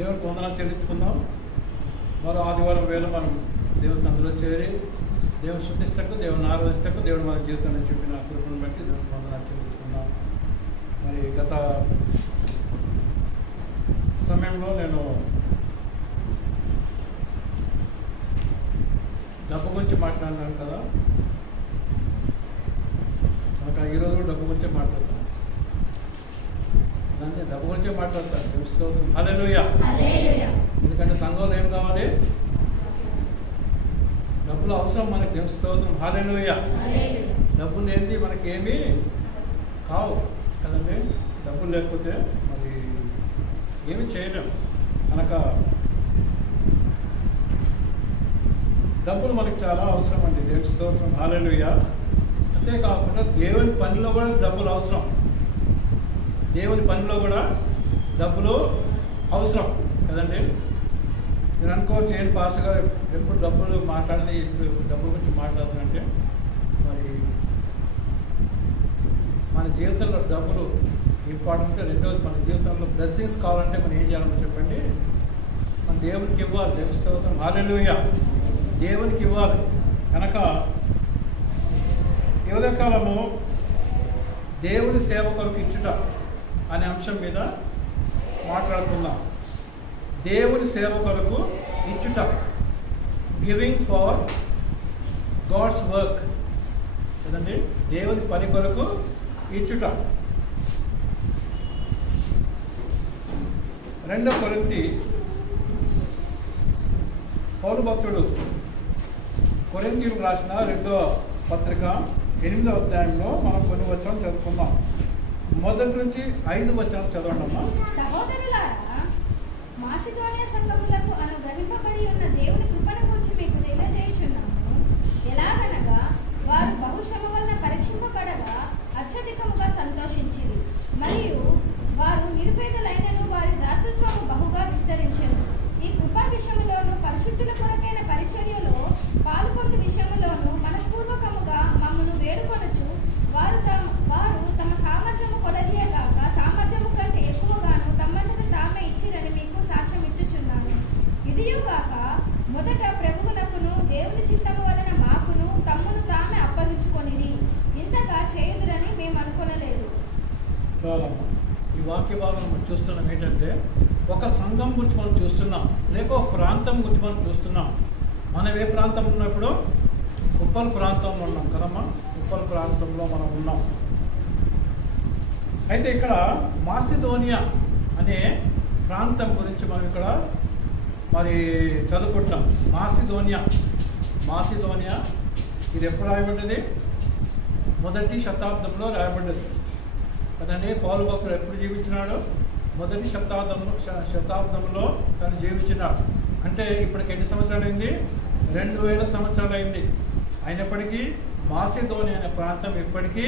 దేవునికి వందనాలు చెల్లించుకుందాం. మరో ఆదివారం వేళ మనం దేవుని సందులో చేరి దేవుని శుద్ధిష్టకు, దేవుని ఆరాధిస్తకు, దేవుడు మన జీవితంలో చెప్పిన కృపను బట్టి దేవునికి వందనాలు చెల్లించుకుందాం. మరి గత సమయంలో నేను డబ్బు గురించి మాట్లాడినాను కదా, నాకు ఈరోజు కూడా డబ్బు గురించే మాట్లాడతాను. దాన్ని డబ్బు గురించే మాట్లాడతాను. తెలుసుకోవద్దు. హల్లెలూయా. ఎందుకంటే సంఘంలో ఏం కావాలి? డబ్బులు అవసరం మనకి. తెలుసుకోవద్దు. హల్లెలూయా. డబ్బులు లేనిది మనకి ఏమీ కావు కదండి. డబ్బులు లేకపోతే మరి ఏమి చేయలేము కనుక డబ్బులు మనకి చాలా అవసరం అండి. దేవుని స్తోత్రం. హల్లెలూయా. అంతేకాకుండా దేవుని పనిలో కూడా డబ్బులు అవసరం. దేవుని పనిలో కూడా డబ్బులు అవసరం కదండి. నేను అనుకోవచ్చు, ఏంటి పాస్టర్ గారు ఎప్పుడు డబ్బులు మాట్లాడి డబ్బుల గురించి మాట్లాడుతుందంటే, మరి మన జీవితంలో డబ్బులు ఇంపార్టెంట్. రెండవది, మన జీవితంలో బ్లెస్సింగ్స్ కావాలంటే మనం ఏం చేయాలని చెప్పండి, మన దేవునికి ఇవ్వాలి. దేవుని స్తోత్రం. హల్లెలూయా. దేవునికి ఇవ్వాలి కనుక ఈ ఉదయకాలము దేవుని సేవ కొరకు ఇచ్చుట అనే అంశం మీద మాట్లాడుకుందాం. దేవుని సేవ కొరకు ఇచ్చుట, గివింగ్ ఫర్ గాడ్స్ వర్క్ కదండి. దేవుని పని కొరకు ఇచ్చుట. 2 కొరింథీ పౌలు భక్తుడు కొరింథీయులకు రాసిన 2వ పత్రిక 8వ అధ్యాయంలో మనం కొన్ని వచనాలు చదువుకుందాం. మొదటి నుంచి 5 వచనాలు చదవండమ్మా. సహోదరులారా, మాసిదోనియ సంఘములకు అనుగ్రహింపబడి ఉన్న దేవుని కృపను గురించి మీకు తెలియజేయుచున్నాము. ఎలాగనగా వారు బహుశ్రమ వలన పరీక్షింపబడగా అత్యధికముగా సంతోషించిరి, మరియు వారు నిరుపేదలైనను వారి దాతృత్వము బహుగా విస్తరించెను. ఈ కృపా విషయములోను పరిశుద్ధుల కొరకైన పరిచర్యలో పాల్పొందు విషయములోను మనపూర్వకముగా మమ్మను వేడుకొనొచ్చు వారు తమ సామర్థ్యము కొలదియే గాక సామర్థ్యము కంటే ఎక్కువగాను తమ్మంతట తామే ఇచ్చిరని మీకు సాక్ష్యం ఇచ్చుచున్నాను. ఇదియుగాక మొదట ప్రభువునకును దేవుని చిత్తము వలన మాకును తమ్మును తామే అప్పగించుకొనిరి. ఇంతగా చేయుదురని మేము అనుకొనలేదు. చాలమ్మా. ఈ వాక్య భాగం మనం చూస్తున్నాం ఏంటంటే, ఒక సంఘం గురించి మనం చూస్తున్నాం, లేక ఒక ప్రాంతం గురించి మనం చూస్తున్నాం. మనం ఏ ప్రాంతం ఉన్నప్పుడు? ఉప్పల్ ప్రాంతంలో ఉన్నాం కదమ్మా. ఉప్పల్ ప్రాంతంలో మనం ఉన్నాం. అయితే ఇక్కడ మాసిదోనియా అనే ప్రాంతం గురించి మనం ఇక్కడ మరి చదువుకుంటున్నాం. మాసిదోనియా ఇది ఎప్పుడు రాయబడ్డది? 1వ శతాబ్దంలో రాయబడ్డది కదండి. పౌలు భక్తుడు ఎప్పుడు జీవించినాడు? 1వ శతాబ్దంలో తను జీవించినాడు. అంటే ఇప్పటికి ఎన్ని సంవత్సరాలు అయింది? 2000 సంవత్సరాలు అయింది. అయినప్పటికీ మాసిదోనియా అనే ప్రాంతం ఇప్పటికీ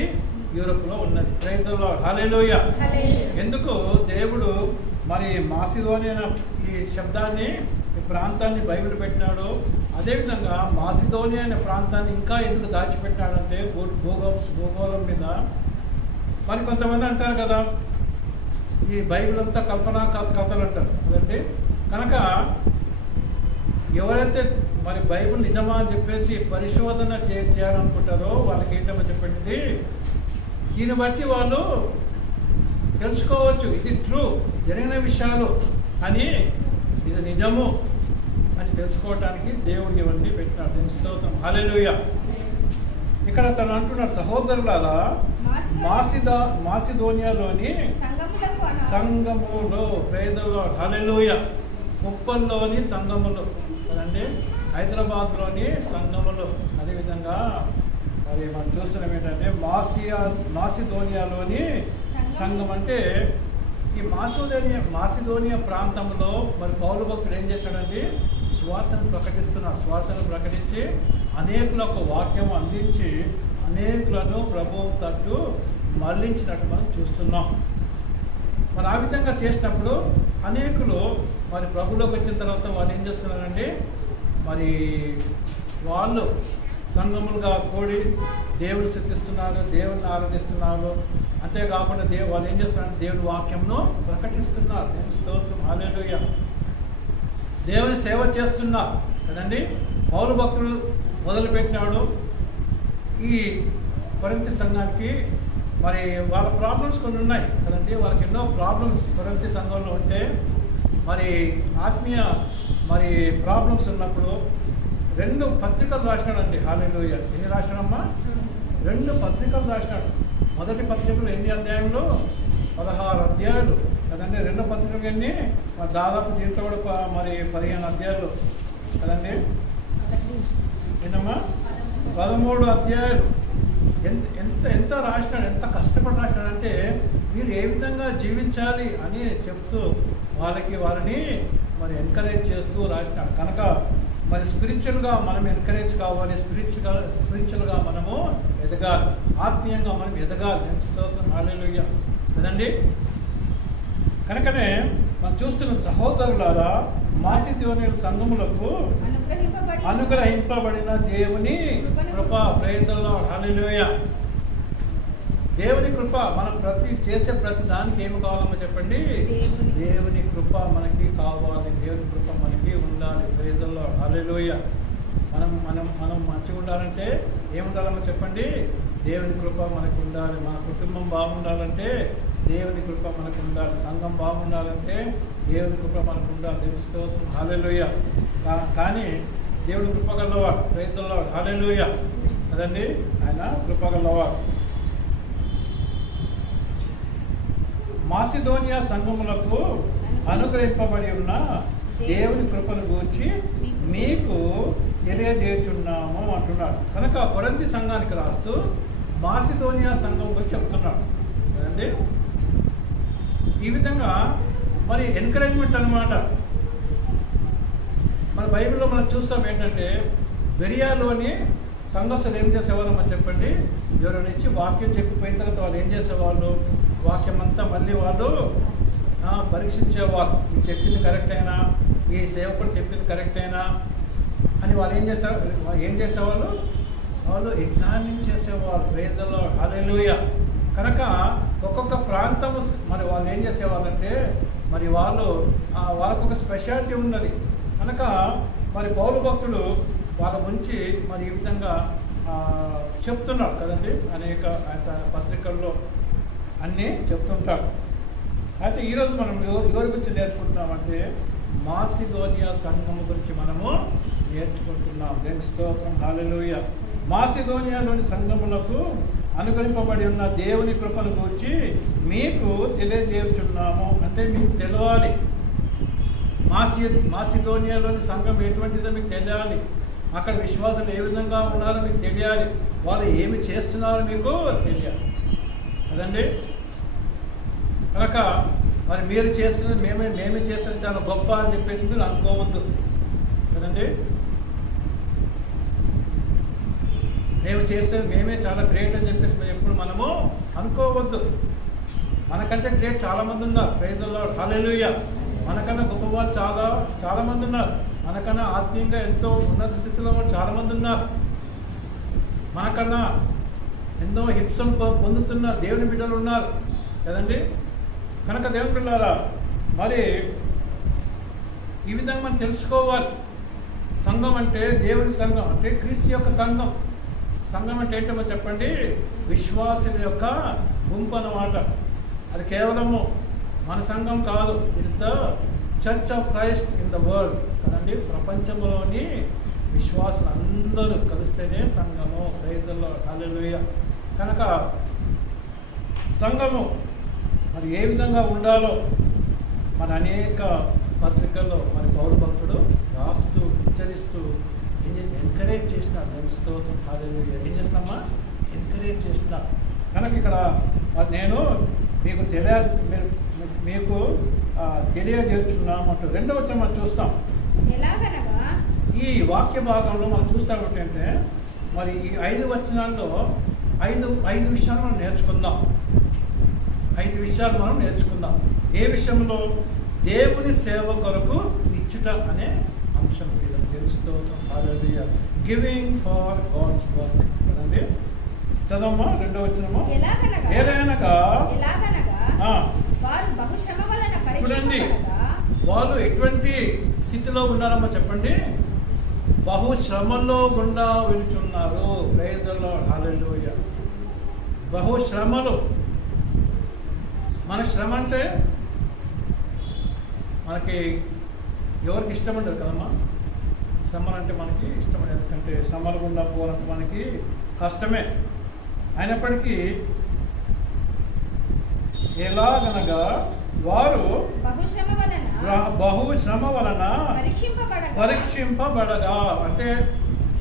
యూరోప్లో ఉన్నది. Praise the lord. హల్లెలూయా. ఎందుకు దేవుడు మరి మాసిదోనియా ఈ శబ్దాన్ని, ఈ ప్రాంతాన్ని బైబిల్ పెట్టినాడు? అదేవిధంగా మాసిదోనియా అనే ప్రాంతాన్ని ఇంకా ఎందుకు దాచిపెట్టాడంటే, భూగోళం మీద మరి కొంతమంది అంటారు కదా, ఈ బైబిల్ అంతా కల్పనా కథలు అంటారు కదండి. కనుక ఎవరైతే మరి బైబిల్ నిజమా అని చెప్పేసి పరిశోధన చేయాలనుకుంటారో వాళ్ళకి ఏంటమ్మా చెప్పండి, దీన్ని బట్టి వాళ్ళు తెలుసుకోవచ్చు ఇది ట్రూ, జరిగిన విషయాలు అని, ఇది నిజము అని తెలుసుకోవటానికి దేవుడు ఇవన్నీ పెట్టినాడు. దేవుని స్తోత్రం. హల్లెలూయా. ఇక్కడ తను అంటున్నాడు, సహోదరులారా, మాసిదోనియాలోని సంఘములో, ప్రైజ్ ది లార్డ్. హల్లెలూయా. ఉప్పల్లోని సంఘములు కదండి, హైదరాబాద్లోని సంఘములు. అదేవిధంగా మరి మనం చూస్తున్నాం ఏంటంటే మాసిదోనియాలోని సంఘం. అంటే ఈ మాసిదోనియా ప్రాంతంలో మరి పౌలు భక్తుడు ఏం చేశాడంటే, స్వార్థను ప్రకటిస్తున్నాడు. స్వార్థను ప్రకటించి అనేకులకు వాక్యం అందించి అనేకులను ప్రభువు తట్టు మళ్ళించినట్టు మనం చూస్తున్నాం. మరి ఆ విధంగా చేసినప్పుడు అనేకులు మరి ప్రభులోకి వచ్చిన తర్వాత వాళ్ళు ఏం చేస్తున్నారండి, మరి వాళ్ళు సంఘములుగా కూడి దేవుడు స్తుతిస్తున్నారు, దేవుడిని ఆరాధిస్తున్నారు. అంతేకాకుండా వాళ్ళు ఏం చేస్తున్నారంటే దేవుని వాక్యంను ప్రకటిస్తున్నారు. దేవుని స్తోత్రం. హల్లెలూయా. దేవుని సేవ చేస్తున్నారు కదండి. పౌలు భక్తుడు మొదలుపెట్టినాడు ఈ కొరింథీ సంఘానికి. మరి వాళ్ళ ప్రాబ్లమ్స్ కొన్ని ఉన్నాయి కదండి, వాళ్ళకి ఎన్నో ప్రాబ్లమ్స్ కొరింథీ సంఘంలో ఉంటే, మరి ఆత్మీయ మరి ప్రాబ్లమ్స్ ఉన్నప్పుడు 2 పత్రికలు రాసినాడండి. హల్లెలూయా. ఎన్ని రాసినాడమ్మా? 2 పత్రికలు రాసినాడు. మొదటి పత్రికలు ఎన్ని అధ్యాయంలో? 16 అధ్యాయాలు కదండి. 2 పత్రికలు ఎన్ని? మరి దాదాపు దీంట్లో కూడా మరి 15 అధ్యాయాలు కదండి. ఏంటమ్మా? 13 అధ్యాయాలు. ఎంత రాసినాడు, ఎంత కష్టపడి రాసినాడంటే మీరు ఏ విధంగా జీవించాలి అని చెప్తూ వారిని మరి ఎంకరేజ్ చేస్తూ రాసినాడు. కనుక మరి స్పిరిచువల్గా మనం ఎంకరేజ్ కావాలి, స్పిరిచువల్గా మనము ఎదగాలి, ఆత్మీయంగా మనం ఎదగాలి. హల్లెలూయా కదండి. కనుకనే మనం చూస్తున్న సహోదరులారా, మాసిదోనియ సంఘములకు అనుగ్రహింపబడిన దేవుని కృప. Praise the lord. హల్లెలూయా. దేవుని కృప మనం చేసే ప్రతి దానికి ఏమి కావాలమ్మా చెప్పండి? దేవుని కృప మనకి కావాలి, దేవుని కృప మనకి ఉండాలి. Praise the lord. హల్లెలూయా. మనం మంచిగా ఉండాలంటే ఏముండాలమ్మా చెప్పండి? దేవుని కృప మనకు ఉండాలి. మన కుటుంబం బాగుండాలంటే దేవుని కృప మనకు ఉండాలి. సంఘం బాగుండాలంటే దేవుని కృప మనకు ఉండాలి. దేవుని స్తోత్రం. హల్లెలూయా. కానీ దేవుడు కృప గలవాడు. Praise the lord. హల్లెలూయా కదండి. ఆయన కృప గలవాడు. మాసిదోనియా సంఘములకు అనుగ్రహింపబడి ఉన్న దేవుని కృపను గురించి మీకు తెలియజేస్తున్నాము అంటున్నాడు. కనుక కొరింథీ సంఘానికి రాస్తూ మాసిదోనియా సంఘం గురించి చెప్తున్నాడు కదండి. ఈ విధంగా మరి ఎంకరేజ్మెంట్ అన్నమాట. మన బైబిల్లో మనం చూస్తాం ఏంటంటే, బెరియాలోని సంఘస్థులు ఏం చేసేవాళ్ళు మనం చెప్పండి? ఎవరైనా ఇచ్చి వాక్యం చెప్పిపోయిన తర్వాత వాళ్ళు ఏం చేసేవాళ్ళు? వాక్యం అంతా మళ్ళీ వాళ్ళు పరీక్షించేవాళ్ళు. ఈ చెప్పింది కరెక్ట్ అయినా, ఈ సేవకుడు చెప్పింది కరెక్ట్ అయినా అని వాళ్ళు ఏం చేసేవాళ్ళు? వాళ్ళు ఎగ్జామిన్ చేసేవాళ్ళు. Praise the lord. హల్లెలూయా. కనుక ఒక్కొక్క ప్రాంతం మరి వాళ్ళు ఏం చేసేవాళ్ళంటే, మరి వాళ్ళకు ఒక స్పెషాలిటీ ఉన్నది. కనుక మరి పౌలు భక్తుడు వాళ్ళ గురించి మరి ఈ విధంగా చెప్తున్నాడు కదండి. అనేక పత్రికల్లో అన్నీ చెప్తుంటాడు. అయితే ఈరోజు మనం ఎవరి గురించి నేర్చుకుంటున్నామంటే, మాసిదోనియా సంఘము గురించి మనము నేర్చుకుంటున్నాం. దేవుని స్తోత్రం. హల్లెలూయా. మాసిదోనియాలోని సంఘములకు అనుగ్రహింపబడి ఉన్న దేవుని కృపను గురించి మీకు తెలియజేస్తున్నాము. అంటే మీకు తెలియాలి, మాసిదోనియాలోని సంఘం ఎటువంటిదో మీకు తెలియాలి, అక్కడ విశ్వాసులు ఏ విధంగా ఉన్నారో మీకు తెలియాలి, వాళ్ళు ఏమి చేస్తున్నారో మీకు తెలియాలి కదండి. కనుక మరి మీరు చేస్తున్నది మేమే చేస్తున్నది చాలా గొప్ప అని చెప్పేసి మీరు అనుకోవద్దు కదండి. మేము చేసేది మేమే చాలా గ్రేట్ అని చెప్పేసి ఎప్పుడు మనము అనుకోవద్దు. మనకంటే గ్రేట్ చాలామంది ఉన్నారు. Praise the lord. హల్లెలూయా. మనకన్నా గొప్ప వాళ్ళు చాలామంది ఉన్నారు. మనకన్నా ఆత్మీయంగా ఎంతో ఉన్నత స్థితిలో వాళ్ళు చాలామంది ఉన్నారు. మనకన్నా ఎన్నో హింసం పొందుతున్న దేవుని బిడ్డలు ఉన్నారు కదండి. కనుక దేవుని బిడ్డలారా, మరి ఈ విధంగా మనం తెలుసుకోవాలి. సంఘం అంటే దేవుని సంఘం, అంటే క్రీస్తు యొక్క సంఘం. సంఘం అంటే ఏంటో చెప్పండి? విశ్వాసుల యొక్క గుంపు అన్నమాట. అది కేవలము మన సంఘం కాదు. It's the church of Christ in the world కదండి. ప్రపంచంలోని విశ్వాసులు అందరూ కలిస్తేనే సంఘము. Praise the lord. హల్లెలూయా. కనుక సంఘము మరి ఏ విధంగా ఉండాలో మన అనేక పత్రికల్లో మరి పౌలు భక్తుడు రాస్తూ హెచ్చరిస్తూ ఎంకరేజ్ చేసినాడు. తెలుస్తూ హల్లెలూయా. ఏం చేసినామా? ఎంకరేజ్ చేసినాడు. కనుక ఇక్కడ నేను మీకు తెలియజేస్తున్నామంటూ 2వ వచనం మనం చూస్తాం. ఈ వాక్య భాగంలో మనం చూస్తాం ఏంటంటే, మరి ఈ 5 వచనాల్లో 5 విషయాలు మనం నేర్చుకుందాం. 5 విషయాలు మనం నేర్చుకుందాం. ఏ విషయంలో? దేవుని సేవ కొరకు ఇచ్చుట అనే అంశం మీద తెలుస్తూ హల్లెలూయా. గివింగ్ ఫర్ గాడ్స్ వర్క్ కదండి. చదవమ్మా 2వ వచనము. ఎలాగనగా చూడండి, వాళ్ళు ఎటువంటి స్థితిలో ఉన్నారమ్మా చెప్పండి? బహుశ్రమల్లో గుండా వెళ్తున్నారు. ప్రైజ్ ది లార్డ్, హల్లెలూయా. బహుశ్రమలు. మన శ్రమ అంటే మనకి ఎవరికి ఇష్టం ఉండదు కదమ్మా. శ్రమలు అంటే మనకి ఇష్టం ఉండదు, ఎందుకంటే శ్రమలు గుండా పోవాలంటే మనకి కష్టమే. అయినప్పటికీ ఎలాగనగా వారు బహుశ్రమ వలన పరీక్షింపబడగా, అంటే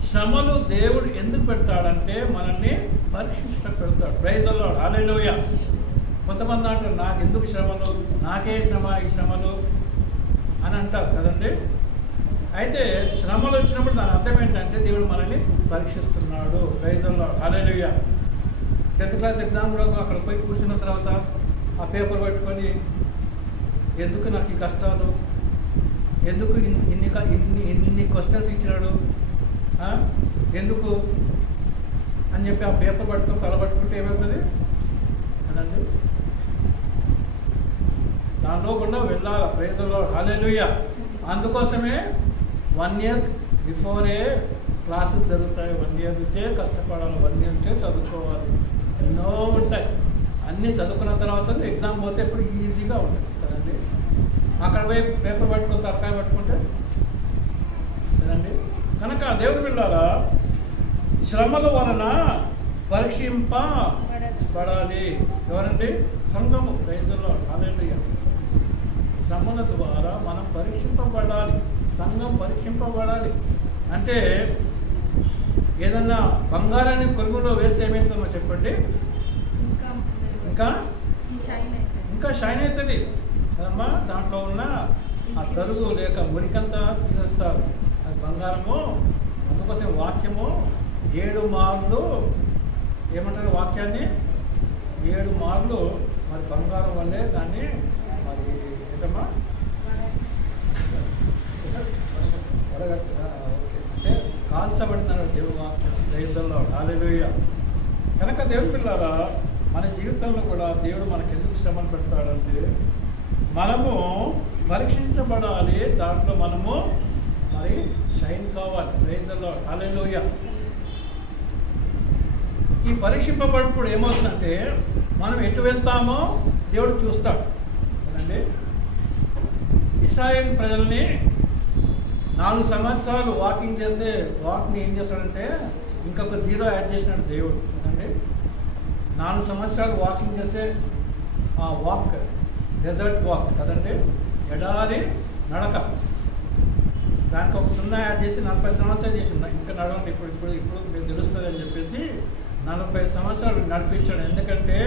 శ్రమలు దేవుడు ఎందుకు పెడతాడంటే మనల్ని పరీక్షించ పెడతాడు. ప్రైజ్ ది లార్డ్, హల్లెలూయా. కొంతమంది అంటారు నాకు ఎందుకు శ్రమలు, నాకే శ్రమ ఈ శ్రమలు అని అంటారు కదండి. అయితే శ్రమలు వచ్చినప్పుడు దాని అర్థం ఏంటంటే దేవుడు మనల్ని పరీక్షిస్తున్నాడు. ప్రైజ్ ది లార్డ్, హల్లెలూయా. 10th క్లాస్ ఎగ్జామ్ కూడా అక్కడ పోయి కూర్చున్న తర్వాత ఆ పేపర్ పట్టుకొని ఎందుకు నాకు ఈ కష్టాలు, ఎందుకు ఇన్ని క్వశ్చన్స్ ఇచ్చినాడు, ఎందుకు అని చెప్పి ఆ పేపర్ పట్టుకొని తలబట్టుకుంటే ఏమవుతుంది అనండి? దానిలో కూడా వెళ్ళాలి. ప్రైజ్ ది లార్డ్, హల్లెలూయా. అందుకోసమే 1 ఇయర్ బిఫోరే క్లాసెస్ జరుగుతాయి. 1 ఇయర్ నుంచే కష్టపడాలి, 1 ఇయర్ నుంచే చదువుకోవాలి. ఎన్నో ఉంటాయి. అన్నీ చదువుకున్న తర్వాత ఎగ్జామ్ పోతే ఎప్పుడు ఈజీగా ఉంటుంది కదండి. అక్కడ పోయి పేపర్ పట్టుకొని తలకాయ పట్టుకుంటే కదండి. కనుక దేవుడు పిల్లారా, శ్రమల వలన పరీక్షింపబడాలి. ఎవరండి? సంఘము. ప్రైజ్ ది లార్డ్, హల్లెలూయా. శ్రమల ద్వారా మనం పరీక్షింపబడాలి, సంఘం పరీక్షింపబడాలి. అంటే ఏదన్నా బంగారాన్ని కొలుగులో వేస్తే ఏమవుతుందో చెప్పండి? ఇంకా షైన్ అవుతుంది కదమ్మా. దాంట్లో ఉన్న ఆ తరుగు లేక మురికంతా తీసేస్తారు. అది బంగారము. అందుకోసం వాక్యము 7 మార్లు ఏమంటారు వాక్యాన్ని? 7 మార్లు మరి బంగారం వల్లే దాన్ని మరి ఏంటమ్మా అంటే కాల్చబడినారు దేవుడు వాక్యం. ప్రైజ్ ది లార్డ్, హల్లెలూయా. కనుక దేవుడి పిల్లారా, మన జీవితంలో కూడా దేవుడు మనకు ఎందుకు శ్రమలు పెడతాడంటే మనము పరీక్షించబడాలి. దాంట్లో మనము మరి షైన్ కావాలి. ప్రైజ్ ది లార్డ్, హల్లెలూయా. ఈ పరీక్షింపబడినప్పుడు ఏమవుతుందంటే మనం ఎటు వెళ్తామో దేవుడు చూస్తాడు కదండి. ఇశ్రాయేలు ప్రజల్ని 4 సంవత్సరాలు వాకింగ్ చేస్తే వాక్ని ఏం చేస్తాడంటే ఇంకొక 0 యాడ్ చేసినాడు దేవుడు కదండి. 4 సంవత్సరాలు వాకింగ్ చేస్తే ఆ వాక్ డెజర్ట్ వాక్ కదండి, ఎడారి నడక. దానికి ఒక 0 యాడ్ చేసి 40 సంవత్సరాలు చేసింది. ఇంకా నడవండి, ఇప్పుడు మీకు తెలుస్తుంది అని చెప్పేసి 40 సంవత్సరాలు నడిపించాడు. ఎందుకంటే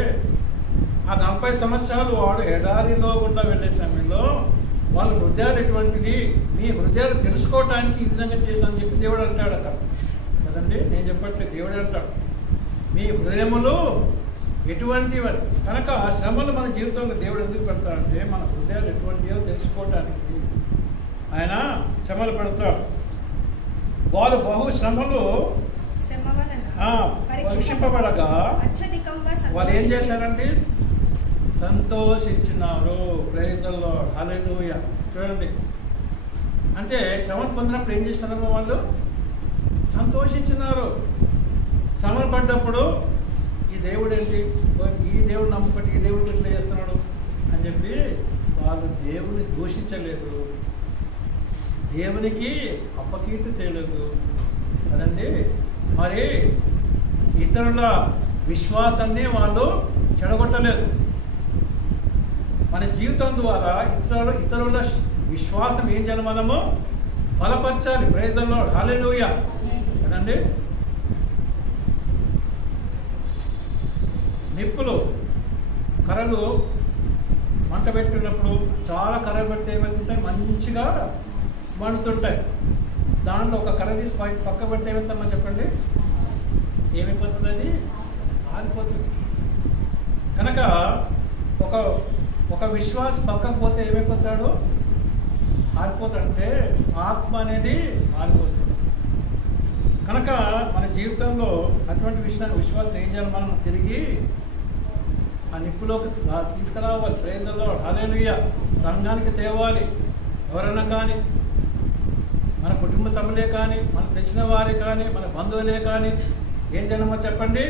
ఆ 40 సంవత్సరాలు వాడు ఎడారిలో గుండా వెళ్ళే సమయంలో వాళ్ళ హృదయాలు ఎటువంటిది, మీ హృదయాలు తెలుసుకోవటానికి ఈ విధంగా చేశానని చెప్పి దేవుడు అంటాడు అక్కడ కదండి. నేను చెప్పట్లేదు, దేవుడు అంటాడు మీ హృదయములు ఎటువంటివని. కనుక ఆ శ్రమలు మన జీవితంలో దేవుడు ఎందుకు పెడతాడంటే మన హృదయాలు ఎటువంటివో తెలుసుకోవటానికి ఆయన శ్రమలు పెడతాడు. వారు బహుశ్రమలు పరీక్షింపబడగా వాళ్ళు ఏం చేశారండి? సంతోషించినారు. ప్రైజ్ ది లార్డ్, హల్లెలూయా. చూడండి, అంటే శ్రమలు పొందినప్పుడు ఏం చేస్తున్నారు? వాళ్ళు సంతోషించినారు. శ్రమలు పడ్డప్పుడు ఈ దేవుడు ఏంటి, ఈ దేవుడు నమ్ముకుంటే ఈ దేవుడు ఇట్లా చేస్తున్నాడు అని చెప్పి వాళ్ళు దేవుని దూషించలేదు, దేవునికి అపకీర్తి తేలేదు కదండి. మరి ఇతరుల విశ్వాసాన్ని వాళ్ళు చెడగొట్టలేదు. మన జీవితం ద్వారా ఇతరుల విశ్వాసం ఏం చేయాలి? మనము బలపరచాలి. ప్రైజ్ ది లార్డ్, హల్లెలూయా కదండి. నిప్పులు కర్రలు మంట పెట్టినప్పుడు చాలా కర్రలు పెడితే ఏమవుతుంటాయి? మంచిగా మండుతుంటాయి. దాంట్లో ఒక కర్ర తీసి పక్క పెడితే ఏమవుతామో చెప్పండి? ఏమైపోతుంది? అది ఆగిపోతుంది. కనుక ఒక విశ్వాస పక్కకు పోతే ఏమైపోతాడు? ఆరిపోతాడంటే ఆత్మ అనేది ఆరిపోతుంది. కనుక మన జీవితంలో అటువంటి విశ్వాసం ఏం చేయాలి? మనం తిరిగి ఆ నిప్పులోకి తీసుకురావాలి. ప్రైజ్ ది లార్డ్, హల్లెలూయా. సంఘానికి తేవాలి. ఎవరైనా కానీ మన కుటుంబ సభ్యులే కానీ, మనకు తెచ్చిన వారే కానీ, మన బంధువులే కానీ ఏం చేయమో చెప్పండి,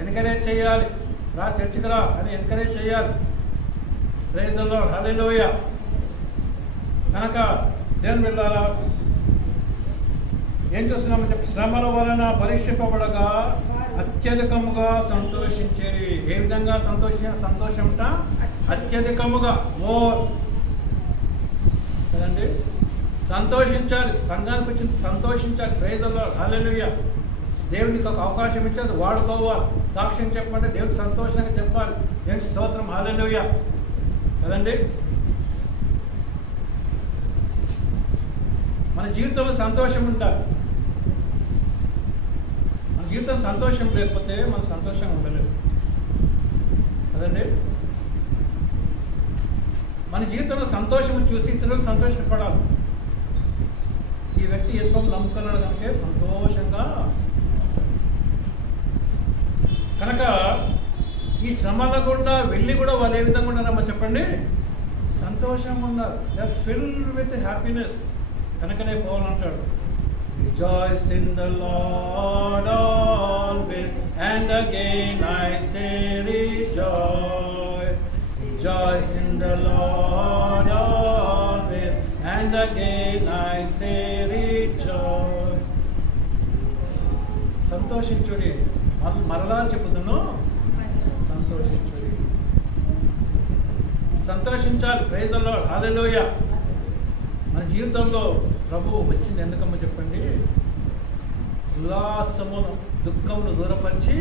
ఎన్కరేజ్ చేయాలి. రా చర్చికి రా అని ఎన్కరేజ్ చేయాలి. ప్రైజ్ ది లార్డ్, హల్లెలూయా. కనుక దేవుని బిడ్డలారా ఏం చూస్తున్నామని చెప్పి, శ్రమల వలన పరీక్షింపబడగా అత్యధికముగా సంతోషించేది. ఏ విధంగా సంతోషంట? అత్యధికముగా, మోర్ కదండి. సంతోషించాలి. సంఘానికి వచ్చింది సంతోషించాలి. ప్రైజ్ ది లార్డ్, హల్లెలూయా. దేవునికి ఒక అవకాశం ఇచ్చేది వాడుకోవాలి. సాక్ష్యం చెప్పమంటే దేవుడికి సంతోషంగా చెప్పాలి. దేవునికి స్తోత్రం, హల్లెలూయా కదండి. మన జీవితంలో సంతోషం ఉండాలి. మన జీవితం సంతోషం లేకపోతే మనం సంతోషంగా ఉండలేము కదండి. మన జీవితంలో సంతోషం చూసి ఇతరులు సంతోషపడాలి. ఈ వ్యక్తి యేసుని నమ్ముకున్నాడు కనుక సంతోషంగా. కనుక ఈ శ్రమల గుండా వెళ్ళి కూడా వాళ్ళు ఏ విధంగా ఉన్నారమ్మా చెప్పండి, సంతోషంగా ఉన్నారు. They are filled with happiness. కనుకనే పౌలు అంటాడు, rejoice in the Lord always and again I say rejoice. Rejoice in the Lord always and again I say rejoice. సంతోషించుడి. మరలా చెబుతాను, సంతోషించుడి. సంతోషించాలి. ప్రైజ్ ది లార్డ్, హల్లెలూయా. మన జీవితంలో ప్రభువు వచ్చింది ఎందుకమ్మా చెప్పండి, ఉల్లాసమును దుఃఖమును దూరపరిచి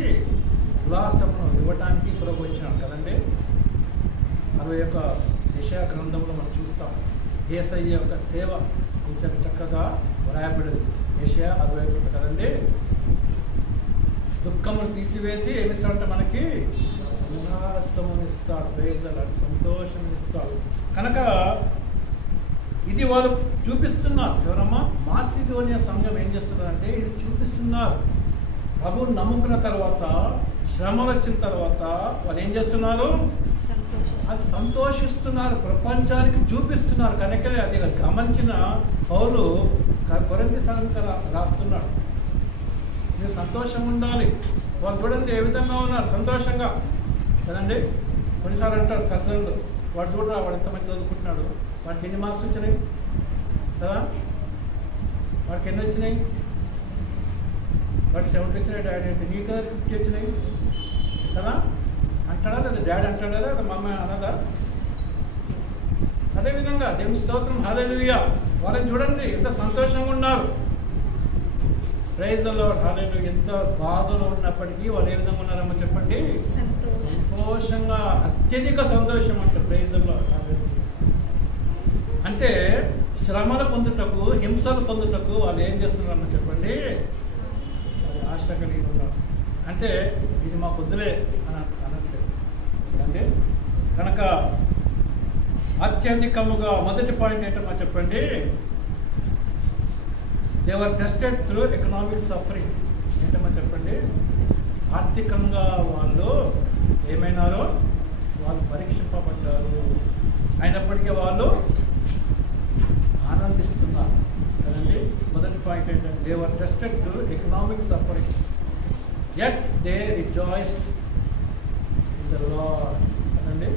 ఉల్లాసమును ఇవ్వటానికి ప్రభు వచ్చినాడు కదండి. 61 యెషయా గ్రంథంలో మనం చూస్తాం యేసయ్య యొక్క సేవ కొంచెం చక్కగా వ్రాయబడింది. యెషయా 61 కదండి. దుఃఖమును తీసివేసి ఏమిస్తాడంటే మనకి ఉల్లాసమును ఇస్తాడు. ప్రైజ్ ది లార్డ్, సంతోషం ఇస్తాడు. కనుక ఇది వాళ్ళు చూపిస్తున్నారు. ఎవరమ్మా? మాసిదోనియా సంఘం ఏం చేస్తున్నారంటే ఇది చూపిస్తున్నారు. ప్రభువుని నమ్ముకున్న తర్వాత, శ్రమలు వచ్చిన తర్వాత వాళ్ళు ఏం చేస్తున్నారు, అది సంతోషిస్తున్నారు, ప్రపంచానికి చూపిస్తున్నారు. కనుకనే అది గమనించిన పౌలు కొరింథీ సంఘానికి రాస్తున్నాడు, మీరు సంతోషంగా ఉండాలి. వాళ్ళు చూడండి ఏ విధంగా ఉన్నారు, సంతోషంగా కదండి. కొన్నిసార్లు అంటారు తల్లిదండ్రులు, వాడు చూడరా వాడు ఎంత మంచి చదువుకుంటున్నాడు, వాడికి ఎన్ని మార్క్స్ వచ్చినాయి కదా, వాడికి ఎన్ని వచ్చినాయి, వాడికి 70 వచ్చినాయి డాడీ అంటే, నీ కదా 50 వచ్చినాయి కదా అంటాడా, లేదా డాడీ అంటాడా, లేదా మమ్మ అనదా? అదేవిధంగా దేవుని స్తోత్రం, హల్లెలూయా. వాళ్ళని చూడండి ఎంత సంతోషంగా ఉన్నారు. ప్రైజ్ ది లార్డ్, హల్లెలూయా. ఎంత బాధలో ఉన్నప్పటికీ వాళ్ళు ఏ విధంగా ఉన్నారమ్మా చెప్పండి, సంతోషంగా, అత్యధిక సంతోషం అంటారు. Praise the lord, hallelujah. అంటే శ్రమలు పొందుటకు, హింసలు పొందుటకు వాళ్ళు ఏం చేస్తున్నారమ్మా చెప్పండి, వాళ్ళు ఆశ కలిగి ఉన్నారు. అంటే ఇది మా పొద్దులే అని అనట్లేదు అంటే. కనుక అత్యధికముగా మొదటి పాయింట్ ఏంటమ్మా చెప్పండి, they were tested through economic suffering. ఏంటమ్మా చెప్పండి, ఆర్థికంగా వాళ్ళు ఏమైనారో వాళ్ళు పరీక్షింపబడ్డారు. అయినప్పటికీ వాళ్ళు ఆనందిస్తున్నారు కదండి. మొదటి పాయింట్ ఏంటంటే they were tested through economic suffering yet they rejoiced in the Lord కదండి.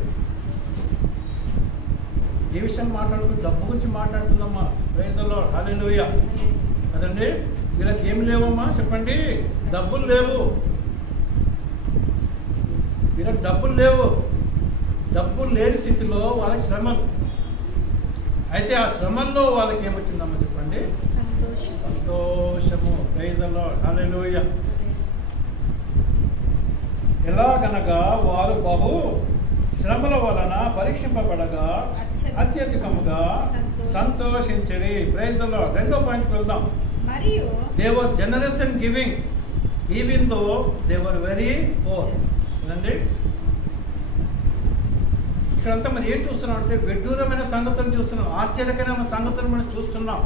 ఏ విషయం మాట్లాడుతూ, డబ్బు గురించి మాట్లాడుతుందమ్మా. ప్రైజ్ ది లార్డ్, హల్లెలూయా కదండి. వీళ్ళకి ఏమి లేవమ్మా చెప్పండి, డబ్బులు లేవు. వీళ్ళకి డబ్బులు లేవు. డబ్బులు లేని స్థితిలో వాళ్ళకి శ్రమలు. అయితే ఆ శ్రమల్లో వాళ్ళకి ఏమొచ్చిందమ్మా చెప్పండి, సంతోషము. ప్రైజ్ ది లార్డ్, హల్లెలూయా. ఎలాగనగా వారు బహు శ్రమల వలన పరీక్షింపబడగా అత్యధికముగా సంతోషించరి. Praise the lord. రెండో పాయింట్కి వెళ్దాం. They were generous in giving even though they were very poor. కదండి. ఇక్కడంతా మనం ఏం చూస్తున్నాం అంటే విడ్డూరమైన సంగతులు చూస్తున్నాం, ఆశ్చర్యకరమైన సంగతులు మనం చూస్తున్నాం.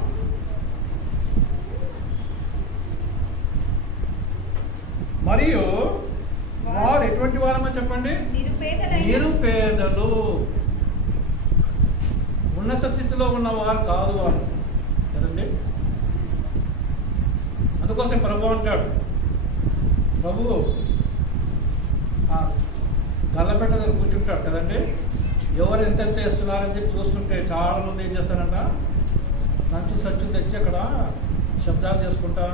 మరియు వారు ఎటువంటి వారమో చెప్పండి, నిరుపేదలు. ఉన్నత స్థితిలో ఉన్నవారు కాదు వారు కదండి. అందుకోసం ప్రభు అంటాడు, ప్రభు గల్లపెట్ట దగ్గర కూర్చుంటాడు కదండి, ఎవరు ఎంతెంత వేస్తున్నారని చెప్పి చూస్తుంటే చాలామంది ఏం చేస్తారంట, సంచులు తెచ్చి అక్కడ శబ్దాలు చేసుకుంటా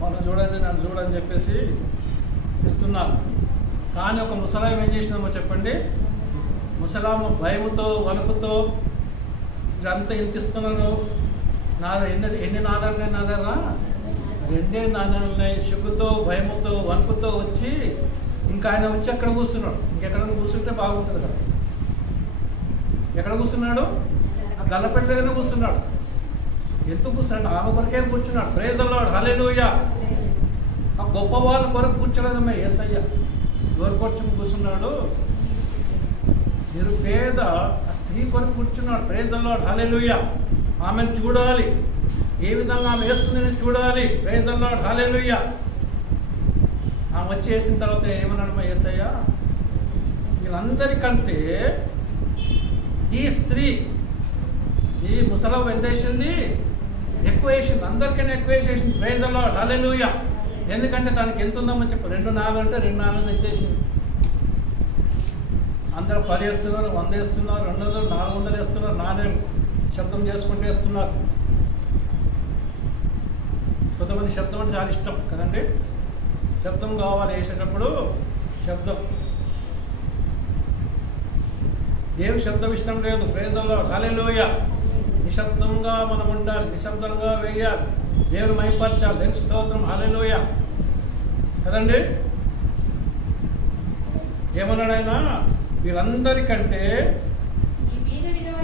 వాళ్ళు చూడండి నన్ను చూడని చెప్పేసి ఇస్తున్నారు. కానీ ఒక ముసలాం ఏం చేసినామో చెప్పండి, ముసలాము భయముతో వణుకుతో ఇదంతా ఎంత ఇస్తున్నాను, ఎన్ని నాణాలు ఉన్నాయి నా దగ్గర, 2 నాణాలు ఉన్నాయి, సిగ్గుతో భయముతో వణుకుతో వచ్చి ఇంకా ఆయన వచ్చి అక్కడ కూర్చున్నాడు. ఇంకెక్కడ కూర్చుంటే బాగుంటుంది కదా, ఎక్కడ కూర్చున్నాడు, ఆ గల్లపెట్ట దగ్గర కూర్చున్నాడు. ఎందుకు కూర్చున్నాడు, ఆమె కొరకే కూర్చున్నాడు. ప్రైజ్ ది లార్డ్, హల్లెలూయా. ఆ గొప్ప వాళ్ళ కొరకు కూర్చోలేదమ్మా యేసయ్య. ఎవరి కొరకు కూర్చున్నాడు, నిరుపేద స్త్రీ కొరకు కూర్చున్నాడు. ప్రైజ్ ది లార్డ్, హల్లెలూయా. ఆమెను చూడాలి, ఏ విధంగా ఆమె వేస్తుందని చూడాలి. ప్రైజ్ ది లార్డ్, హల్లెలూయా. ఆమె వచ్చి వేసిన తర్వాత ఏమన్నాడమ్మా యేసయ్య, వీళ్ళందరికంటే ఈ స్త్రీ, ఈ ముసలం ఎంత వేసింది, ఎక్కువ వేసింది, అందరికైనా ఎక్కువ వేసేసింది. ప్రైజ్ ది లార్డ్, హల్లెలూయా. ఎందుకంటే తనకి ఎంత ఉందమ్మో చెప్పు, 2 నాలుగు అంటే 2 నాలుగు ఇచ్చేసింది. అందరూ 10 వేస్తున్నారు, 100 వేస్తున్నారు, 200, 400 వేస్తున్నారు, నాణ్యం శబ్దం చేసుకుంటూ వేస్తున్నారు. కొంతమంది శబ్దం అంటే చాలా ఇష్టం కదండి, శబ్దం కావాలి వేసేటప్పుడు శబ్దం. ఏమి శబ్దం ఇష్టం లేదు. ప్రైజ్ ది లార్డ్, హల్లెలూయా. నిశ్శబ్దంగా మనం ఉండాలి, నిశ్శబ్దంగా వేయాలి, దేవుని మైపరచాలి. దేవుని స్తోత్రం, హల్లెలూయా కదండి. ఏమన్నాడు ఆయన, వీళ్ళందరికంటే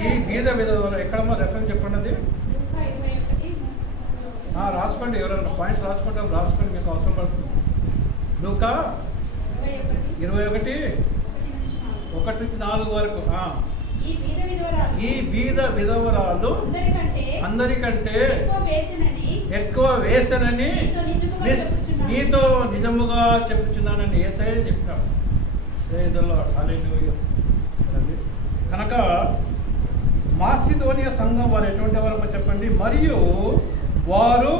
ఈ బీద విధవలు, ఎక్కడమ్మా రెఫరెన్స్ చెప్పండి, అది రాసుకోండి, ఎవరైనా పాయింట్స్ రాసుకుంటాం, రాసుకోండి, మీకు అవసరం పడుతుంది. లూకా 21:1-4 వరకు. ఈ బీద విధవరాలు అందరికంటే ఎక్కువ వేసనని నీతో నిజముగా చెప్పుచున్నానని యేసయ్య చెప్పినాడు. ప్రైజ్ ది లార్డ్, హల్లెలూయా. కనుక మాసిదోనియా సంఘం వారు ఎటువంటి వారో చెప్పండి, మరియు వారు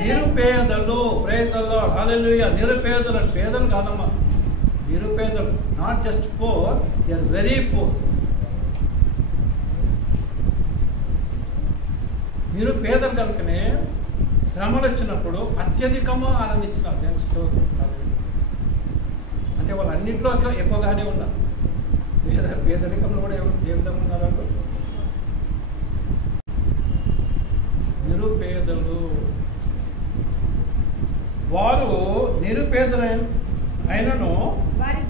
నిరుపేదలు. Praise the lord, hallelujah. నిరుపేదలు, పేదలు కాదమ్మా, నిరుపేదలు. Not just poor, they are very poor. నిరుపేదలు కనుకనే శ్రమలు వచ్చినప్పుడు అత్యధికంగా ఆనందించినారు. దేవుని స్తోత్రం, అంటే వాళ్ళు అన్నింటిలో ఎక్కువగానే ఉన్నారు. పేదరికంలో కూడా ఏ విధంగా ఉన్నారు, నిరుపేదలు. వారు నిరుపేదలైనను వారి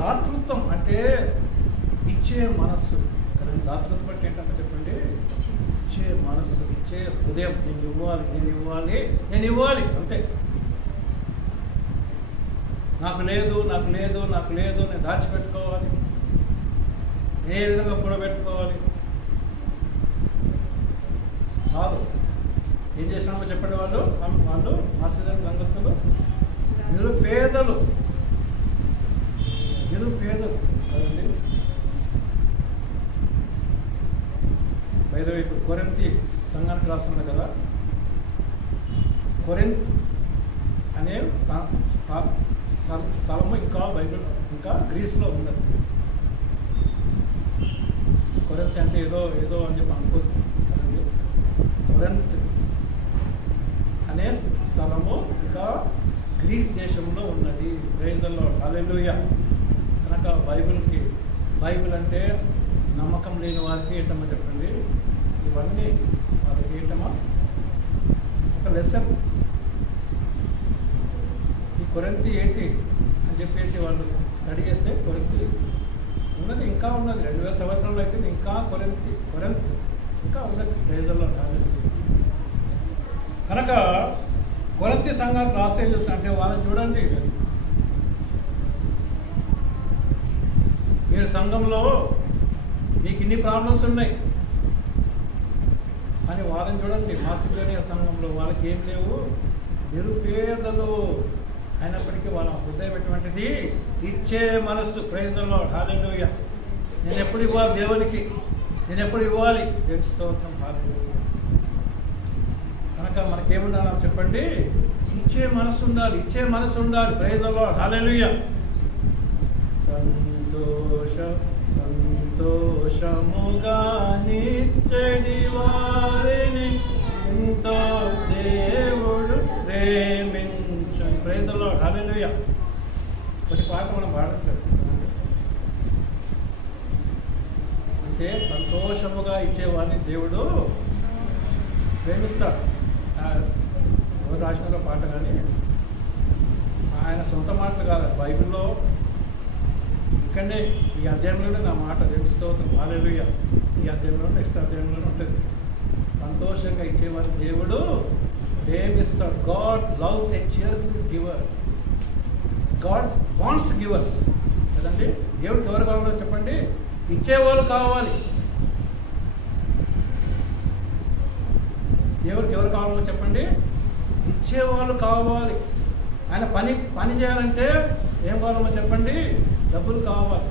దాతృత్వం అంటే ఇచ్చే మనస్సు. దాతృత్వం అంటే ఏంటంటే చెప్పండి, ఇచ్చే మనస్సు, ఇచ్చే హృదయం. నేను ఇవ్వాలి అంతే. నాకు లేదు నేను దాచిపెట్టుకోవాలి, ఏ విధంగా కూడబెట్టుకోవాలి కాదు. ఏం చేసినామో చెప్పండి, వాళ్ళు మాసిదోనియా సంఘస్థులు నిరుపేదలు కదండి. వైపు కొరింథీ సంఘానికి రాస్తుంది కదా, కొరింథ్ అనే స్థలము ఇంకా బైబిల్ ఇంకా గ్రీస్లో ఉన్నది. కొరింథ్ అంటే ఏదో అని చెప్పి అనుకోదు కదండి. కొరింథ్ అనే స్థలము ఇంకా గ్రీస్ దేశంలో ఉన్నది. ప్రైజ్ ది లార్డ్, హల్లెలూయా. కనుక బైబిల్ అంటే నమ్మకం లేని వారికి ఏంటమ్మా చెప్పండి, ఇవన్నీ వాళ్ళకి ఏంటమ్మా ఒక లెసన్. ఈ కొరింథీ ఏంటి అని చెప్పేసి వాళ్ళు స్టడీ చేస్తే కొరింథీ ఉన్నది, ఇంకా ఉన్నది. 2000 సంవత్సరాలు అయితే ఇంకా కొరింథ్ ఇంకా ఉన్నది. ప్రైజ్ ది లార్డ్, హల్లెలూయా. కనుక కొరింథీ సంఘాలు రాస్తే చూస్తే అంటే వాళ్ళని చూడండి, మీరు సంఘంలో మీకు ఇన్ని ప్రాబ్లమ్స్ ఉన్నాయి అని వాళ్ళని చూడండి. మాసిదోనియా సంఘంలో వాళ్ళకి ఏం లేవు, నిరుపేదలు అయినప్పటికీ వాళ్ళ హృదయం ఎటువంటిది, ఇచ్చే మనస్సు. ప్రైజ్ ది లార్డ్, హల్లెలూయా. నేను ఎప్పుడు ఇవ్వాలి దేవునికి, నేను ఎప్పుడు ఇవ్వాలి. దేవుని స్తోత్రం, హల్లెలూయా. కనుక మనకేముండాలి చెప్పండి, ఇచ్చే మనసు ఉండాలి, ఇచ్చే మనసు ఉండాలి. ప్రైజ్ ది లార్డ్, హల్లెలూయా. సంతోషముగా నిచ్చడి వారిని ఎంతో దేవుడు ప్రేమించు. ప్రైజ్ ది లార్డ్, హల్లెలూయా. కొన్ని పాట మనం పాడట్లేదు అంటే సంతోషముగా ఇచ్చేవాడిని దేవుడు ప్రేమిస్తాడు. ఎవరు రాసిన పాట కానీ ఆయన సొంత మాటలు కాదు, బైబిల్లో ఇక్కడనే ఈ అధ్యాయంలోనే నా మాట స్తోత్రం, హల్లెలూయా. ఈ అధ్యాయంలో నెక్స్ట్ అధ్యాయంలోనే ఉంటుంది. సంతోషంగా ఇచ్చేవాడిని దేవుడు ప్రేమిస్తాడు. గాడ్ లవ్స్ ఎ cheerful giver. God wants givers కదండి. దేవుడికి ఎవరు కావాలో చెప్పండి, ఇచ్చేవాళ్ళు కావాలి. దేవుడికి ఎవరు కావాలో చెప్పండి, ఇచ్చేవాళ్ళు కావాలి. ఆయన పని చేయాలంటే ఏం కావాలమో చెప్పండి, డబ్బులు కావాలి.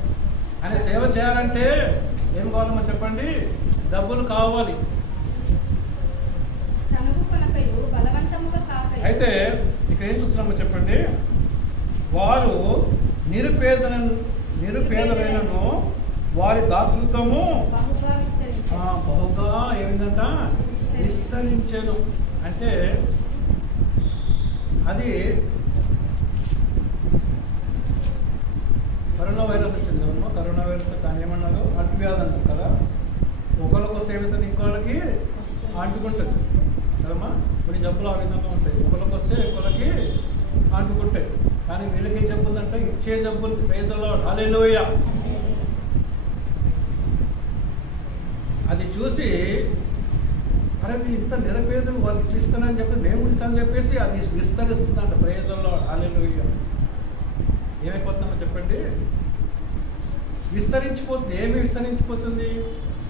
ఆయన సేవ చేయాలంటే ఏం కావాలమో చెప్పండి, డబ్బులు కావాలి. అయితే ఇక్కడ ఏం చూస్తున్నామో చెప్పండి, వారు నిరుపేదలైనను వారి దాతృత్వము బహుగా ఏమిందంట విస్తరించెను. అంటే అది కరోనా వైరస్ వచ్చింది కదమ్మా. కరోనా వైరస్ దాన్ని ఏమన్నారు, అంటువ్యాధి అంటారు కదా. ఒకరికి వస్తే ఏమవుతుంది, ఇంకోళ్ళకి అంటుకుంటుంది కదమ్మా. కొన్ని జబ్బులు ఆ విధంగా ఉంటాయి, ఒకరికి వస్తే ఇంకోళ్ళకి అంటుకుంటాయి. కానీ వీళ్ళకి ఏం జబ్బు ఉందంటే ఇచ్చే జబ్బులు. ప్రైజ్ ది లార్డ్, హల్లెలూయా. అది చూసి అరే వీళ్ళు ఇంత నిరపేదలు వాళ్ళు ఇచ్చిస్తానని చెప్పి మేము ఇస్తానని చెప్పేసి అది విస్తరిస్తుందంట. ప్రైజ్ ది లార్డ్, హల్లెలూయా. ఏమైపోతుందో చెప్పండి, విస్తరించిపోతుంది. ఏమి విస్తరించిపోతుంది,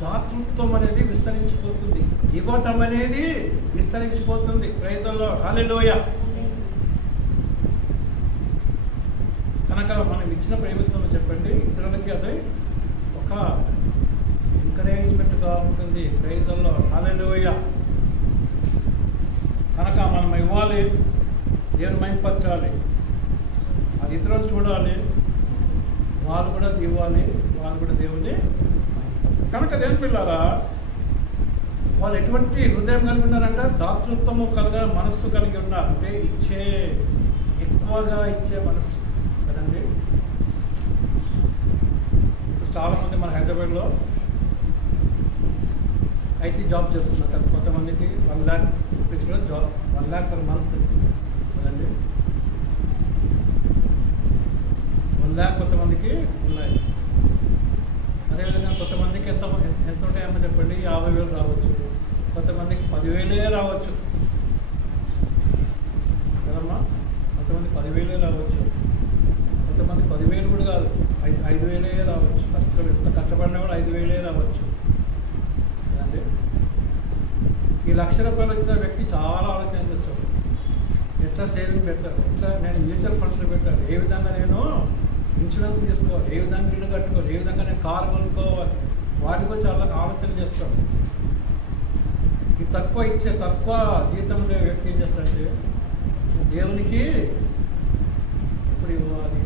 దాతృత్వం అనేది విస్తరించిపోతుంది, ఇవ్వటం అనేది విస్తరించిపోతుంది. ప్రైజ్ ది లార్డ్, హల్లెలూయా. కనుక మనం ఇచ్చిన ప్రేమిత్వం చెప్పండి ఇతరులకి అది ఒక ఎంకరేజ్మెంట్గా ఉంటుంది. ప్రైజ్ ది లార్డ్, హల్లెలూయా. కనుక మనం ఇవ్వాలి, దేవుని మహిమపరచాలి, అది ఇతరులు చూడాలి, వాళ్ళు కూడా ఇవ్వాలి, వాళ్ళు కూడా దేవుని. కనుక దేవుని పిల్లారా, వాళ్ళు ఎటువంటి హృదయం కలిగి ఉన్నారంటే దాతృత్వము మనస్సు కలిగి ఉన్నారు. అంటే ఎక్కువగా ఇచ్చే మనస్సు కదండి. చాలామంది మన హైదరాబాద్లో ఐటీ జాబ్ చేస్తున్నారు కదా. కొంతమందికి 1 lakh రూపీస్ కూడా జాబ్, 1 lakh per month కదండి. 1 lakh కొంతమందికి ఉన్నాయి. అదేవిధంగా కొంతమందికి ఎంత ఉంటాయమ్మో చెప్పండి, 50,000 రావచ్చు, కొంతమందికి 10,000 రావచ్చు కదమ్మా. కొంతమంది 10,000 రావచ్చు, కొంతమంది 10,000 కూడా కాదు, 5,000 రావచ్చు. ఎంత కష్టపడినా కూడా 5,000 రావచ్చు కదండి. ఈ 1,00,000 రూపాయలు వచ్చిన వ్యక్తి చాలా ఆలోచన చేస్తాడు, ఎట్లా సేవింగ్ పెట్టాలి, ఎట్లా నేను మ్యూచువల్ ఫండ్స్లో పెట్టాలి, ఏ విధంగా నేను ఇన్సూరెన్స్ తీసుకోవాలి, ఏ విధంగా ఇల్లు కట్టుకోవాలి, ఏ విధంగా నేను కారు కొనుక్కోవాలి, వాటి గురించి చాలా ఆలోచన చేస్తాడు. ఈ తక్కువ జీతం ఉండే వ్యక్తి ఏం చేస్తాడంటే దేవునికి ఎప్పుడు ఇవ్వాలి.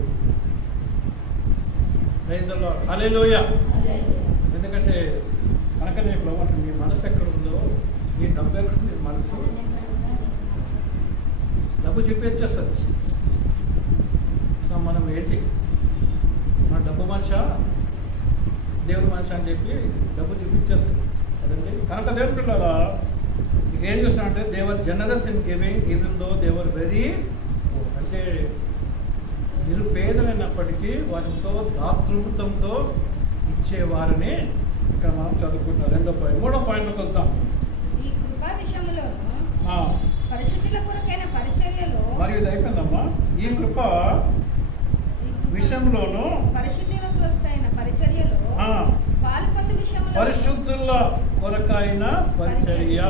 ప్రైజ్ ది లార్డ్, హల్లెలూయా. ఎందుకంటే కనుక నేను ఇప్పుడు మీ మనసు ఎక్కడ ఉందో, మీ డబ్బు ఎక్కడ ఉంది, మనసు డబ్బు చూపించేస్తుంది. మనం ఏంటి, మన డబ్బు మనిషా దేవుని మనిషి అని చెప్పి డబ్బు చూపించేస్తుంది కదండి. కనుక దేవుని పిల్లరా, ఏం చూస్తానంటే they were generous in giving even though they were very, అంటే నిరుపేదలైనప్పటికీ వారితో దాతృత్వంతో ఇచ్చేవారిని ఇక్కడ మనం చదువుకుంటాం. 2వ పాయింట్. 3వ పాయింట్లోకి వద్దాం. ఈ కృపా విషయంలో పరిశుద్ధుల కొరకైన పరిచర్యలో, మరియు ఇది అయిపోయిందమ్మా. ఈ కృప విషయంలోను పరిశుద్ధుల కొరకైన పరిచర్యలో పాల్పొందు విషయంలో, పరిశుద్ధుల కొరకైన పరిచర్య.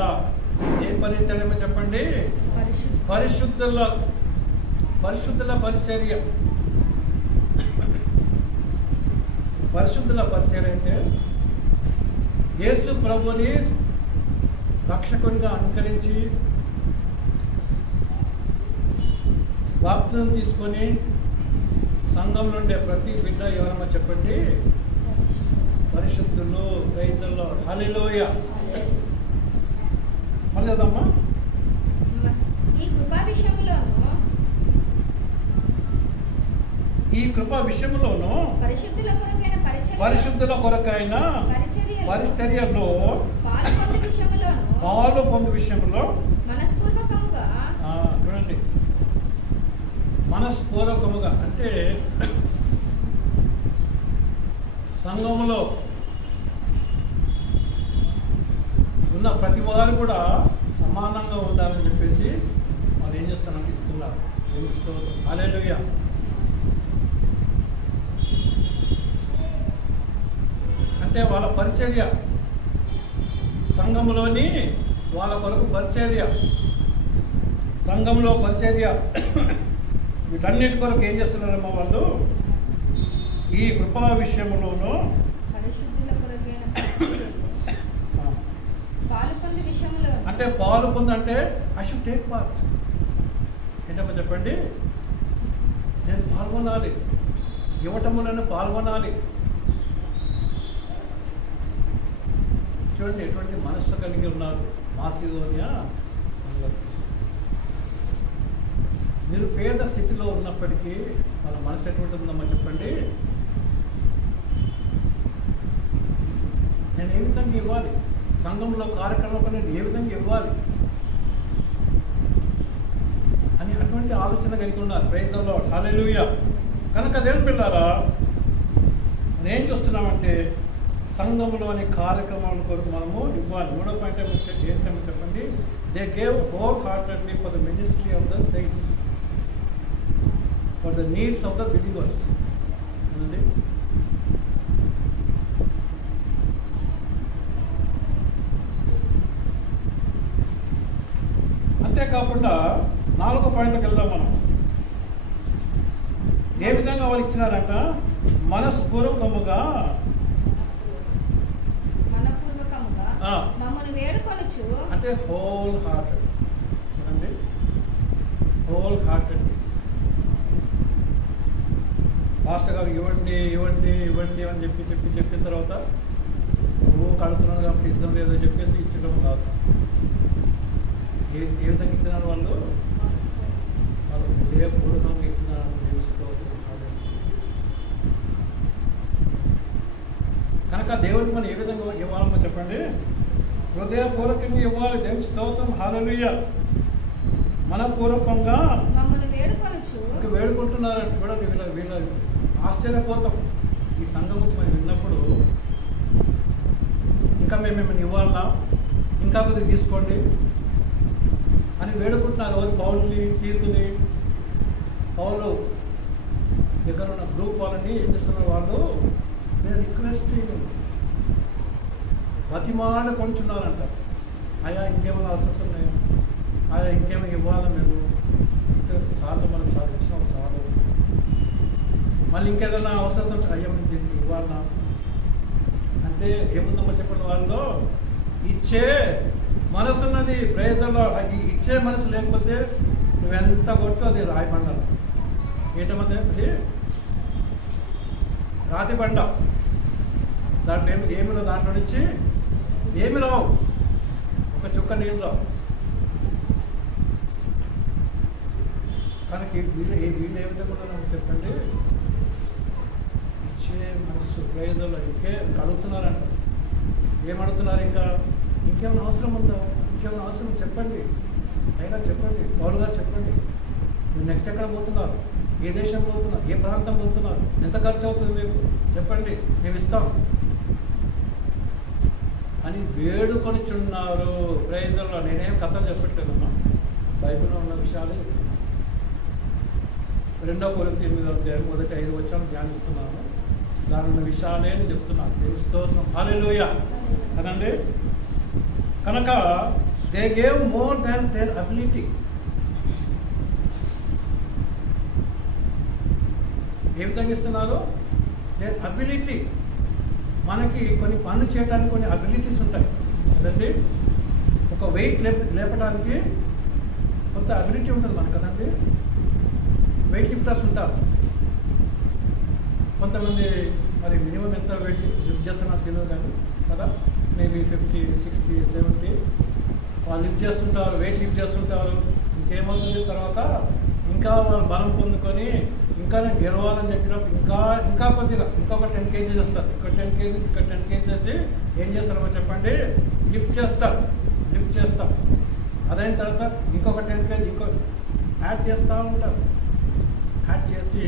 ఏ పరిచర్య చెప్పండి, పరిశుద్ధుల పరిచర్య. పరిశుద్ధుల పరిచర్య అంటే యేసు ప్రభుని రక్షకునిగా అనుకరించి బాప్తిజం తీసుకొని సంఘంలో ఉండే ప్రతి బిడ్డ ఎవరమ్మా చెప్పండి? పరిశుద్ధులు, రైతుల్లో. హల్లెలూయా. మళ్ళీ అదమ్మా, ఈ కృపా విషయంలోను పరిశుద్ధుల కొరకైన పరిచర్యలో పాలు పొందు విషయంలో మనస్పూర్వకముగా చూడండి, మనస్పూర్వకముగా అంటే సంఘంలో ఉన్న ప్రతి వారు కూడా సమానంగా ఉండాలని చెప్పేసి వాళ్ళు ఏం చేస్తారంటే ఇస్తున్నారు. హల్లెలూయా. అంటే వాళ్ళ పరిచర్య, సంఘంలోని వాళ్ళ కొరకు పరిచర్య, సంఘంలో పరిచర్య, వీటన్నిటి కొరకు ఏం చేస్తున్నారమ్మా వాళ్ళు? ఈ కృపా విషయంలోనూ అంటే పాలు పొందంటే ఐ షుడ్ టేక్ పార్ట్. ఏంటమ్మా చెప్పండి? నేను పాల్గొనాలి, ఇవ్వటము నన్ను పాల్గొనాలి. చూడండి ఎటువంటి మనస్సు కలిగి ఉన్నారు మాసిదోనియా సంఘస్థులు. మీరు పేద స్థితిలో ఉన్నప్పటికీ వాళ్ళ మనసు ఎటువంటి ఉందమ్మా చెప్పండి? నేను ఏ విధంగా ఇవ్వాలి, సంఘంలో కార్యక్రమంలో నేను ఏ విధంగా ఇవ్వాలి అని అటువంటి ఆలోచన కలిగి ఉన్నారు. Praise the lord. హల్లెలూయా. కనుక దేవుని పిల్లారా, నేను ఏం చూస్తున్నామంటే సంఘంలోని కార్యక్రమాల కొరకు మనము ఇవ్వాలి. మూడో పాయింట్ ఏంటంటే చెప్పండి, they gave whole heartedly for the ministry of the saints, for the needs of the believers. అండి అంతేకాకుండా 4వ పాయింట్కి వెళ్దాం మనం. ఏ విధంగా వాళ్ళు ఇచ్చినారంట? మనస్పూర్వకముగా అంటే హోల్ హార్టెడ్. చూడండి, హోల్ హార్టెడ్. పాస్టర్ గారు ఇవ్వండి ఇవ్వండి ఇవ్వండి అని చెప్పిన తర్వాత నువ్వు కడుతున్నాను కాబట్టి ఇద్దాం లేదో చెప్పేసి ఇచ్చడం కాదు. ఏ విధంగా ఇచ్చినారు వాళ్ళు? హృదయపూర్వకంగా ఇచ్చినారు. కనుక దేవుడికి మనం ఏ విధంగా ఇవ్వాలమ్మా చెప్పండి? హృదయపూర్వకంగా ఇవ్వాలి. దేవుని స్తోత్రం. హల్లెలూయా. మనపూర్వకంగా ఇంకా వేడుకుంటున్నారంటే కూడా వీళ్ళ ఆశ్చర్యపోతాం. ఈ సంఘం గురించి మనం విన్నప్పుడు ఇంకా మేము ఏమైనా ఇవ్వాలన్నా, ఇంకా కొద్దిగా తీసుకోండి అని వేడుకుంటున్నారు. ఎవరు? పౌలుని, తీతుని, పౌలు దగ్గర ఉన్న గ్రూప్ వాళ్ళని ఏం చేస్తున్నారు వాళ్ళు? నేను రిక్వెస్టింగ్ బతిమాల కొంచున్నారంట. అయ్యా ఇంకేమైనా అవసరం ఉన్నాయా? అయ్యా ఇంకేమైనా ఇవ్వాలా? మీరు సార్లు మనం చాలా ఇచ్చినాం సార్లు, మళ్ళీ ఇంకేదైనా అవసరం ఉంటే అయ్యా మేము దీనికి ఇవ్వాలన్నా అంటే ఏముందమ్మా చెప్పండి? వాళ్ళు ఇచ్చే మనసు ఉన్నది. ప్రయత్నంలో ఇచ్చే మనసు లేకపోతే నువ్వెంత కొట్టు అది రాయి బండ. ఏంటమంది? అది రాతి బండ. దాంట్లో ఏమి దాంట్లో నుంచి ఏమి రావు, ఒక చుక్క నీళ్ళు రావు. కానీ వీళ్ళు ఏ విధంగా నాకు చెప్పండి? ఇచ్చే మనసు ప్రయోజనంలో ఇంకే అడుగుతున్నారంట. ఏమడుగుతున్నారు? ఇంకేమైనా అవసరం ఉందా? ఇంకేమైనా అవసరం చెప్పండి, అయినా చెప్పండి. పౌలు గారు చెప్పండి, మీరు నెక్స్ట్ ఎక్కడ పోతున్నారు? ఏ దేశం పోతున్నారు? ఏ ప్రాంతం పోతున్నారు? ఎంత ఖర్చు అవుతుంది మీకు చెప్పండి, మేము ఇస్తాం అని వేడుకొనిచున్నారు. ప్రయోజనంలో నేనేం కథలు చెప్పట్లేదమ్మా, బైబిల్లో ఉన్న విషయాలే చెప్తున్నాను. 2 కొరింథీ 8వ అధ్యాయం మొదటి 5 వచనాలు ధ్యానిస్తున్నాను. దాని ఉన్న విషయాలే నేను చెప్తున్నాను. తెలుసుకోవాల్సిన. హల్లెలూయా కదండి. కనుక they gave more than their ability. ఏ విధంగా ఇస్తున్నారు? Their ability. మనకి కొన్ని పనులు చేయడానికి కొన్ని అబిలిటీస్ ఉంటాయి కదండి. ఒక వెయిట్ లేపడానికి కొంత అబిలిటీ ఉంటుంది మనకు కదండి. వెయిట్ లిఫ్టర్స్ ఉంటారు. కొంతమంది మరి మినిమం ఎంత వెయిట్ లిఫ్ట్ చేస్తున్నారు తెలియదు కానీ కదా, మేబీ 50, 60, 70 వాళ్ళు లిఫ్ట్ చేస్తుంటారు, వెయిట్ లిఫ్ట్ చేస్తుంటారు. ఇంకేమవుతుంది తర్వాత ఇంకా వాళ్ళు బలం పొందుకొని ఇంకా నేను గెలవాలని చెప్పినప్పుడు ఇంకా కొద్దిగా ఇంకొక 10 kgs వస్తారు. ఇక్కడ 10 kgs ఇక్కడ 10 kgs ఏం చేస్తారో చెప్పండి, లిఫ్ట్ చేస్తారు. అదైన తర్వాత ఇంకొక 10 kg ఇంకో యాడ్ చేస్తూ ఉంటారు. యాడ్ చేసి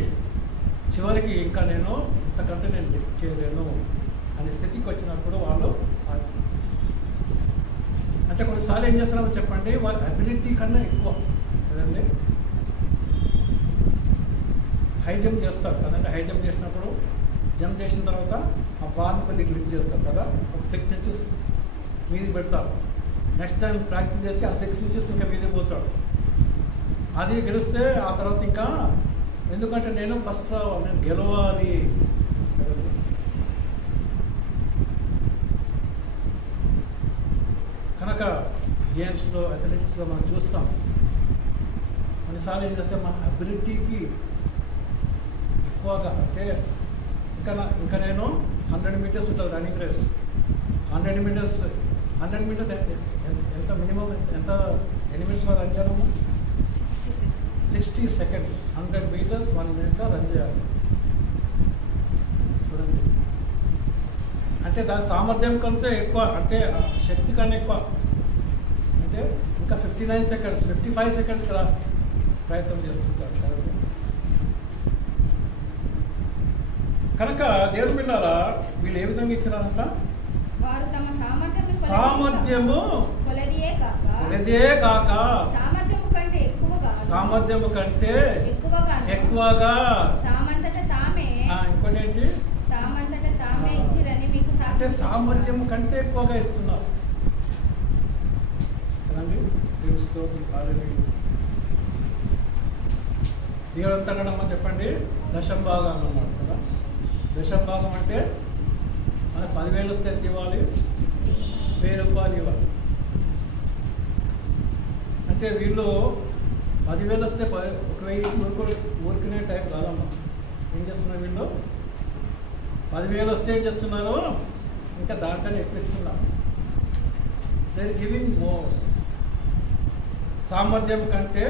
చివరికి ఇంకా నేను ఇంతకంటే నేను లిఫ్ట్ చేయలేను అనే స్థితికి వచ్చినప్పుడు వాళ్ళు అంటే కొన్నిసార్లు ఏం చేస్తున్నారో చెప్పండి, వాళ్ళ అబిలిటీ కన్నా ఎక్కువ కదండి హై జంప్ చేస్తారు కదండి. హై జంప్ చేసినప్పుడు జంప్ చేసిన తర్వాత ఆ బార్ని కొద్దిగా లిఫ్ట్ చేస్తారు కదా, ఒక 6 inches మీది పెడతారు. నెక్స్ట్ టైం ప్రాక్టీస్ చేసి ఆ 6 inches ఇంకా మీది పోతాడు. అది గెలిస్తే ఆ తర్వాత ఇంకా ఎందుకంటే నేను ఫస్ట్ నేను గెలవాలి. కనుక గేమ్స్లో అథ్లెటిక్స్లో మనం చూస్తాం కొన్నిసార్లు ఏంటంటే మన అబిలిటీకి ఎక్కువగా అంటే ఇంకా నేను 100 meters ఉంటుంది రన్నింగ్ రేస్. 100 meters ఎంత మినిమం ఎంత ఎన్ని మినిట్స్లో రన్ చేయాలమ్మా? 60 seconds. 100 meters 1 minute రన్ చేయాలి. చూడండి అంటే దాని సామర్థ్యం కంటే ఎక్కువ, అంటే శక్తి కన్నా ఎక్కువ. అంటే ఇంకా 59 seconds 55 seconds ప్రయత్నం చేస్తుంటారు కదండి. కనుక దేవుని బిడ్డలారా వీళ్ళు ఏ విధంగా ఇచ్చినారంట, వారు తమ సామర్థ్యము కొలదియే కాక సామర్థ్యము కంటే ఎక్కువగా ఇంకోటి ఏంటి, అంటే సామర్థ్యం కంటే ఎక్కువగా ఇస్తున్నారు కదండి. దేవుడు అంతా కదమ్మా చెప్పండి, దశంభాగం అన్నమాట కదా. దశంభాగం అంటే మనకు 10,000 వస్తే ఎంత ఇవ్వాలి? 1,000 రూపాయలు ఇవ్వాలి. అంటే వీళ్ళు 10,000 వస్తే 1,000 ఊరుకునే టైం కాదమ్మా. ఏం చేస్తున్నారు వీళ్ళు? 10,000 వస్తే ఏం చేస్తున్నారు, ఇంకా దాంట్లోనే ఎక్కిస్తున్నారు. They are giving more. సామర్థ్యం కంటే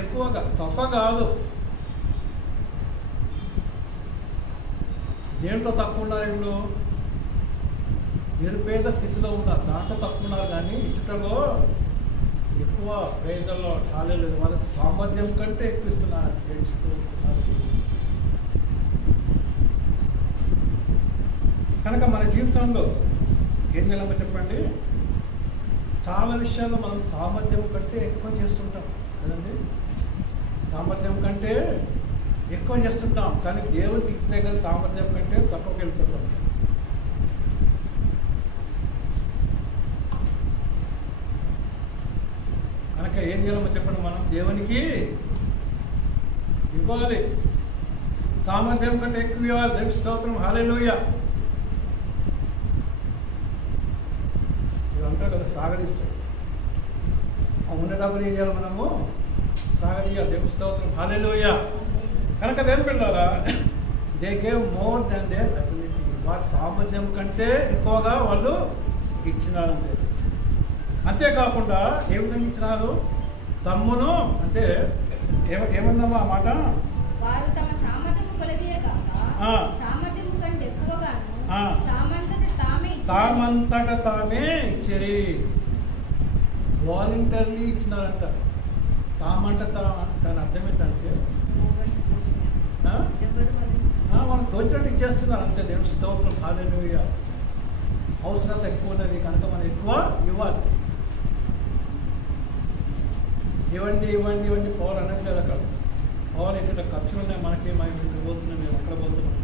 ఎక్కువగా, తక్కువ కాదు. దేంట్లో తక్కువ ఉన్నారు వీళ్ళు? నిరుపేద స్థితిలో ఉన్నారు, దాంట్లో తక్కువ ఉన్నారు. కానీ ఇచ్చుటలో ఎక్కువ పేదల్లో కాలేదు. వాళ్ళకి సామర్థ్యం కంటే ఎక్కువ ఇస్తున్నారు. కనుక మన జీవితంలో ఏం చేయాలో చెప్పండి, చాలా విషయాల్లో మనం సామర్థ్యం కంటే ఎక్కువ చేస్తుంటాం కదండి. సామర్థ్యం కంటే ఎక్కువ చేస్తుంటాం, కానీ దేవుడికి ఇచ్చినా కానీ సామర్థ్యం కంటే తక్కువకి వెళ్ళిపోతాం. కనుక ఏం చేయాలో చెప్పండి, మనం దేవునికి ఇవ్వాలి. సామర్థ్యం కంటే ఎక్కువ ఇవ్వాలి. దేవుని స్తోత్రం, హల్లెలూయా. ఇది అంటారు కదా, సాగరిస్తాడు. ఆ ఉన్న డబ్బులు ఏం చేయాలి మనము? సాగరియాలి. దేవుని స్తోత్రం, హల్లెలూయా. కనుక దేవుని బిడ్డలారా, they gave more than their ability. వారి సామర్థ్యం కంటే ఎక్కువగా వాళ్ళు ఇచ్చినారంటే. అంతేకాకుండా ఏ విధంగా ఇచ్చినారు? తమ్మును అంటే ఏమన్నామా ఆ మాట? వారు తమ సామర్థ్యము కొలదియే కాక సామర్థ్యము కంటే ఎక్కువగాను తామంతట తామే ఇచ్చిరి. వాలంటరీ ఇచ్చినారంట. తామంట దాని అర్థం ఏంటంటే మనం తోచినట్టు ఇచ్చేస్తున్నారు అంతే. దేవుని స్తోత్రం, హల్లెలూయా. అవసరత ఎక్కువ ఉన్నది కనుక మనం ఎక్కువ ఇవ్వాలి. ఇవ్వండి ఇవ్వండి ఇవ్వండి పౌలు అనట్లేదు అక్కడ. పౌలు ఇక్కడ ఖర్చులు ఉన్నాయి మనకి, మనం ఇక్కడ పోతున్నాం, మేము అక్కడ పోతున్నాం.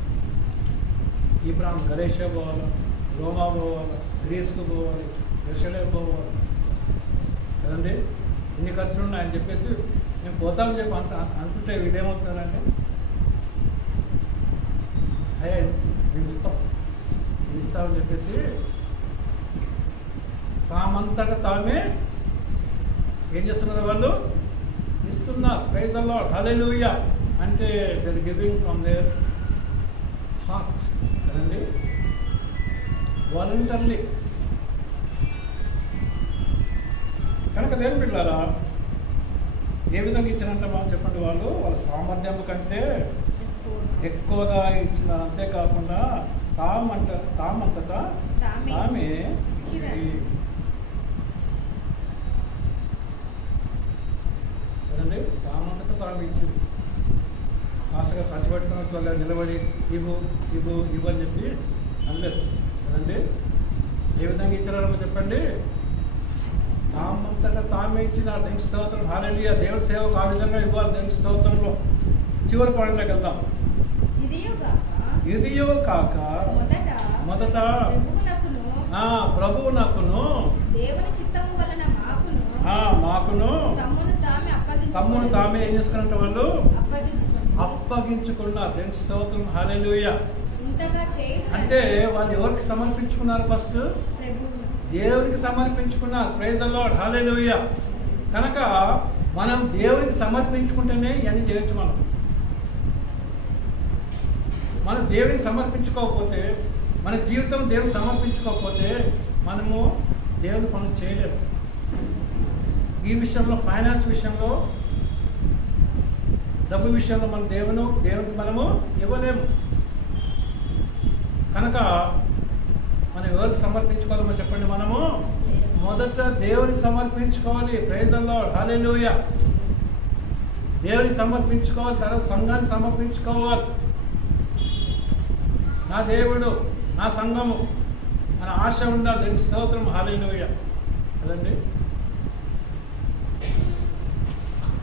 ఇబ్రాహిం గలేషియా పోవాలి, రోమా పోవాలి, గ్రీస్కు పోవాలి, యెరూషలేం పోవాలి కదండి. ఇన్ని ఖర్చులు ఉన్నాయని చెప్పేసి మేము పోతామని చెప్పి అనుకుంటే వీడేమవుతున్నారంటే, అయ్యా మేము ఇస్తామని చెప్పేసి తామంతట తామే ఏం చేస్తున్నారు? వాళ్ళు ఇస్తున్నారు. Praise the lord, hallelujah. అంటే they're giving from their heart కదండి, వాలంటర్లీ. కనుక దేని బిడ్డలారా ఏ విధంగా ఇచ్చినంత మనం చెప్పండి, వాళ్ళ సామర్థ్యం కంటే ఎక్కువగా ఇచ్చినారు. అంతేకాకుండా తామంతటా తామే కదండి, తామంతటా తాము ఇచ్చింది. ఆశగా సంచిపెట్టుకున్నట్టు వాళ్ళ నిలబడి ఇవ్వు ఇవ్వు ఇవ్వు అని చెప్పి అనలేదు కదండి. ఏ విధంగా ఇచ్చినారో చెప్పండి, తామంతటా తామే ఇచ్చినారు. దేవుని స్తోత్రం, హల్లెలూయా. దేవుడి సేవకు ఆ విధంగా ఇవ్వాలి. దేవుని స్తోత్రంలో చివరి పాయింట్లోకి వెళ్దాం. ఇదియో కాక మొదట ప్రభువునకును దేవుని చిత్తము వలన మాకును తమ్మును తామే ఏం చేసుకున్నట్టు వాళ్ళు అప్పగించుకున్నారు. దేవుని స్తోత్రం, హల్లెలూయా. అంటే వాళ్ళు ఎవరికి సమర్పించుకున్నారు? ఫస్ట్ దేవునికి సమర్పించుకున్నారు. ప్రైజ్ ది లార్డ్, హల్లెలూయా. కనుక మనం దేవునికి సమర్పించుకుంటేనే ఇవన్నీ చేయొచ్చు. మనం దేవునికి సమర్పించుకోకపోతే, మన జీవితం దేవునికి సమర్పించుకోకపోతే మనము దేవుని పనులు చేయలేము. ఈ విషయంలో, ఫైనాన్స్ విషయంలో, డబ్బు విషయంలో మన దేవునికి మనము ఇవ్వలేము. కనుక మనం ఎవరికి సమర్పించుకోవాలో చెప్పండి, మనము మొదట దేవునికి సమర్పించుకోవాలి. ప్రైజ్ ది లార్డ్, హల్లెలూయా. దేవునికి సమర్పించుకోవాలి, తర్వాత సంఘాన్ని సమర్పించుకోవాలి. నా దేవుడు, నా సంఘము, మన ఆశ ఉండాలి. దేవుని స్తోత్రం, హల్లెలూయా కదండి.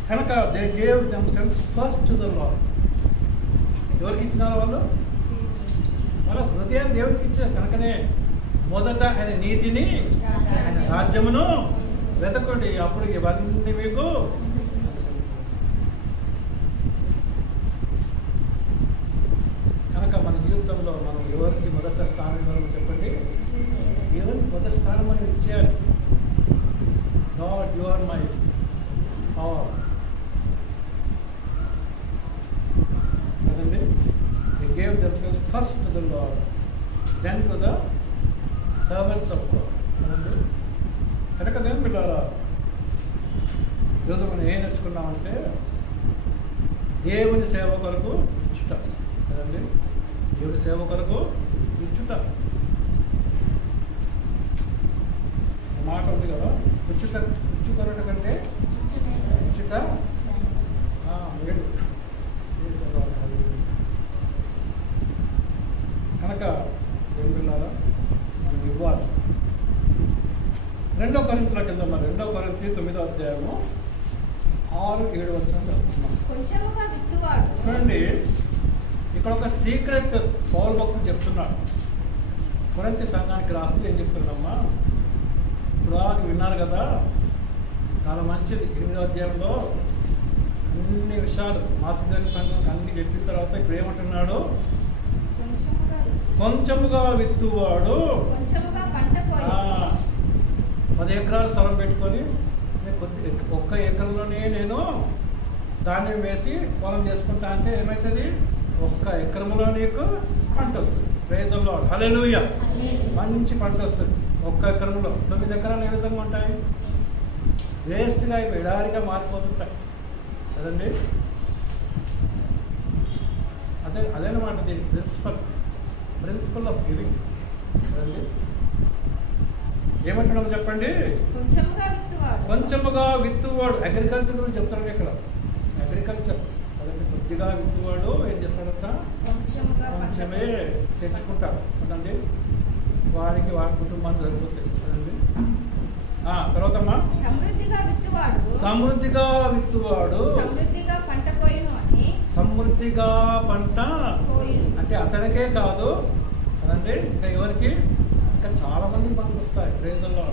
కనుక they gave themselves first to the lord. ఎవరికి ఇచ్చినారు? వాళ్ళ హృదయాన్ని దేవుడికి ఇచ్చారు. కనుకనే మొదట ఆయన నీతిని, ఆయన రాజ్యమును వెతకండి, అప్పుడు ఇవన్నీ మీకు. కనుక మన జీవితంలో మనం ఎవరికి మొదట స్థానం ఇవ్వాలో చెప్పండి, దేవునికి మొదటి స్థానం మనం ఇచ్చేయాలి. Lord, you are my all కదండి. They gave themselves first to the Lord, then to the servants of God కదండి. కనుక దేవుని బిడ్డలారా, ఈరోజు మనం ఏం నేర్చుకున్నామంటే దేవుని సేవ కొరకు ఇచ్చుట కదండి. దేవుని సేవ కొరకు ఇచ్చుట మాట ఉంది కదా, ఇచ్చుకొనట కంటే ఇచ్చుట మేలు. కనుక ఏం పిల్లారా మనం ఇవ్వాలి. 2 కొరింథీయులకు వెళ్దాం. 2 కొరింథీ 9వ అధ్యాయము 6-7 వచనాలు చూడండి. ఇక్కడ ఒక సీక్రెట్ పౌలు భక్తుడు చెప్తున్నాడు. కొరింథీ సంఘానికి రాస్తూ ఏం చెప్తున్నామ్మా, ఇప్పుడు విన్నారు కదా, చాలా మంచిది. 8వ అధ్యాయంలో అన్ని విషయాలు మాసిదోనియ సంఘానికి అన్ని చెప్పిన తర్వాత ఇప్పుడు ఏమంటున్నాడు, కొంచెముగా విత్తువాడు 10 ఎకరాలు స్థలం పెట్టుకొని ఒక్క ఎకరంలోనే నేను ధాన్యం వేసి పొలం చేసుకుంటా అంటే ఏమవుతుంది, ఒక్క ఎకరంలో నీకు పంట వస్తుంది. ప్రైజ్ ది లార్డ్, హల్లెలూయా. మంచి పంట వస్తుంది ఒక్క ఎకరంలో. 9 ఎకరాలు ఏ విధంగా ఉంటాయి? వేస్ట్గా అయిపోయి ఎడారిగా మారిపోతుంటాయి కదండి. అదేనమాట దీని ప్రిన్సిపల్ ఆఫ్ గివింగ్ కదండి. ఏమంటున్నాము చెప్పండి, కొంచెముగా విత్తువాడు. అగ్రికల్చర్ గురించి చెప్తాడు ఇక్కడ. అగ్రికల్చర్ కదండి. కొద్దిగా విత్తువాడు ఏం చేస్తాడంట, కొంచెమే తెచ్చుకుంటాడు కదండి. వాడి కుటుంబాన్ని సరిపోతుంది కదండి. తర్వాత సమృద్ధిగా విత్తువాడు సమృద్ధిగా పంట అంటే అతనికే కాదు కదండి, ఇంకా ఎవరికి, ఇంకా చాలా మంది మనకు వస్తాయి. ప్రేజల్లో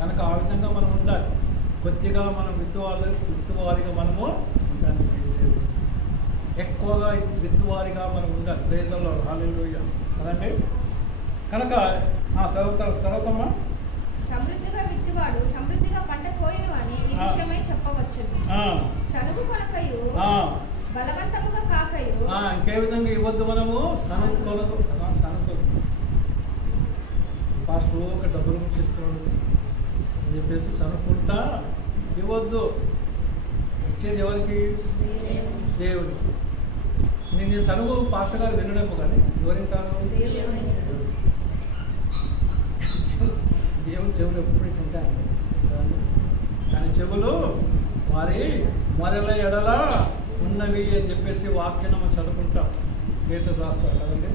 కనుక ఆ విధంగా మనం ఉండాలి. కొద్దిగా మనం విత్తువారిగా మనము ఉండాలి. ఎక్కువగా విత్తువారిగా మనం ఉండాలి. ప్రేజల్లో హల్లెలూయా కదండి. కనుక తర్వాత సమృద్ధిగా విత్తువాడు సమృద్ధిగా పంట కోయును అని ఈ విషయమై చెప్పవచ్చు. సనుగు విధంగా ఇవ్వద్దు, మనము సనుక్కొనదు. పాస్టర్ ఒక డబ్బులు ముచ్చిస్తున్నాడు అని చెప్పేసి సనుక్కుంటా ఇవ్వద్దు. ఇచ్చేది ఎవరికి? దేవుడు. నేను సనువు పాస్టర్ గారు వినడము, కానీ ఎవరింటారు? దేవుని చెవులు ఎప్పుడు ఉంటాయి, కానీ చెవులు వారి మరల ఎడల ఉన్నవి అని చెప్పేసి వాక్యం మనం చదువుకుంటాం. పేతురు రాస్తారు కదండి.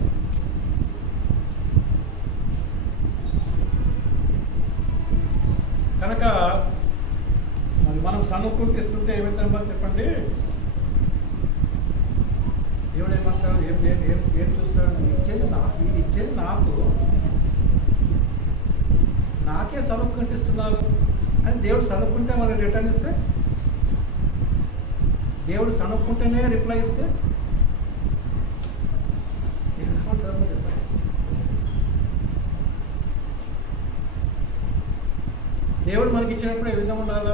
కనుక మరి మనం సనుక్కుంటూ ఇస్తుంటే ఏమవుతామో చెప్పండి. దేవుడు ఏమంటాడు? ఏం చూస్తాడు? ఇది ఇచ్చేది నాకే సనుక్కుంటూ ఇస్తున్నారు అని. దేవుడు సనుక్కుంటే మనకి రిటర్న్ ఇస్తే, దేవుడు సనుక్కుంటేనే రిప్లై ఇస్తే దేవుడు మనకి ఇచ్చినప్పుడు ఏ విధంగా ఉండాలి?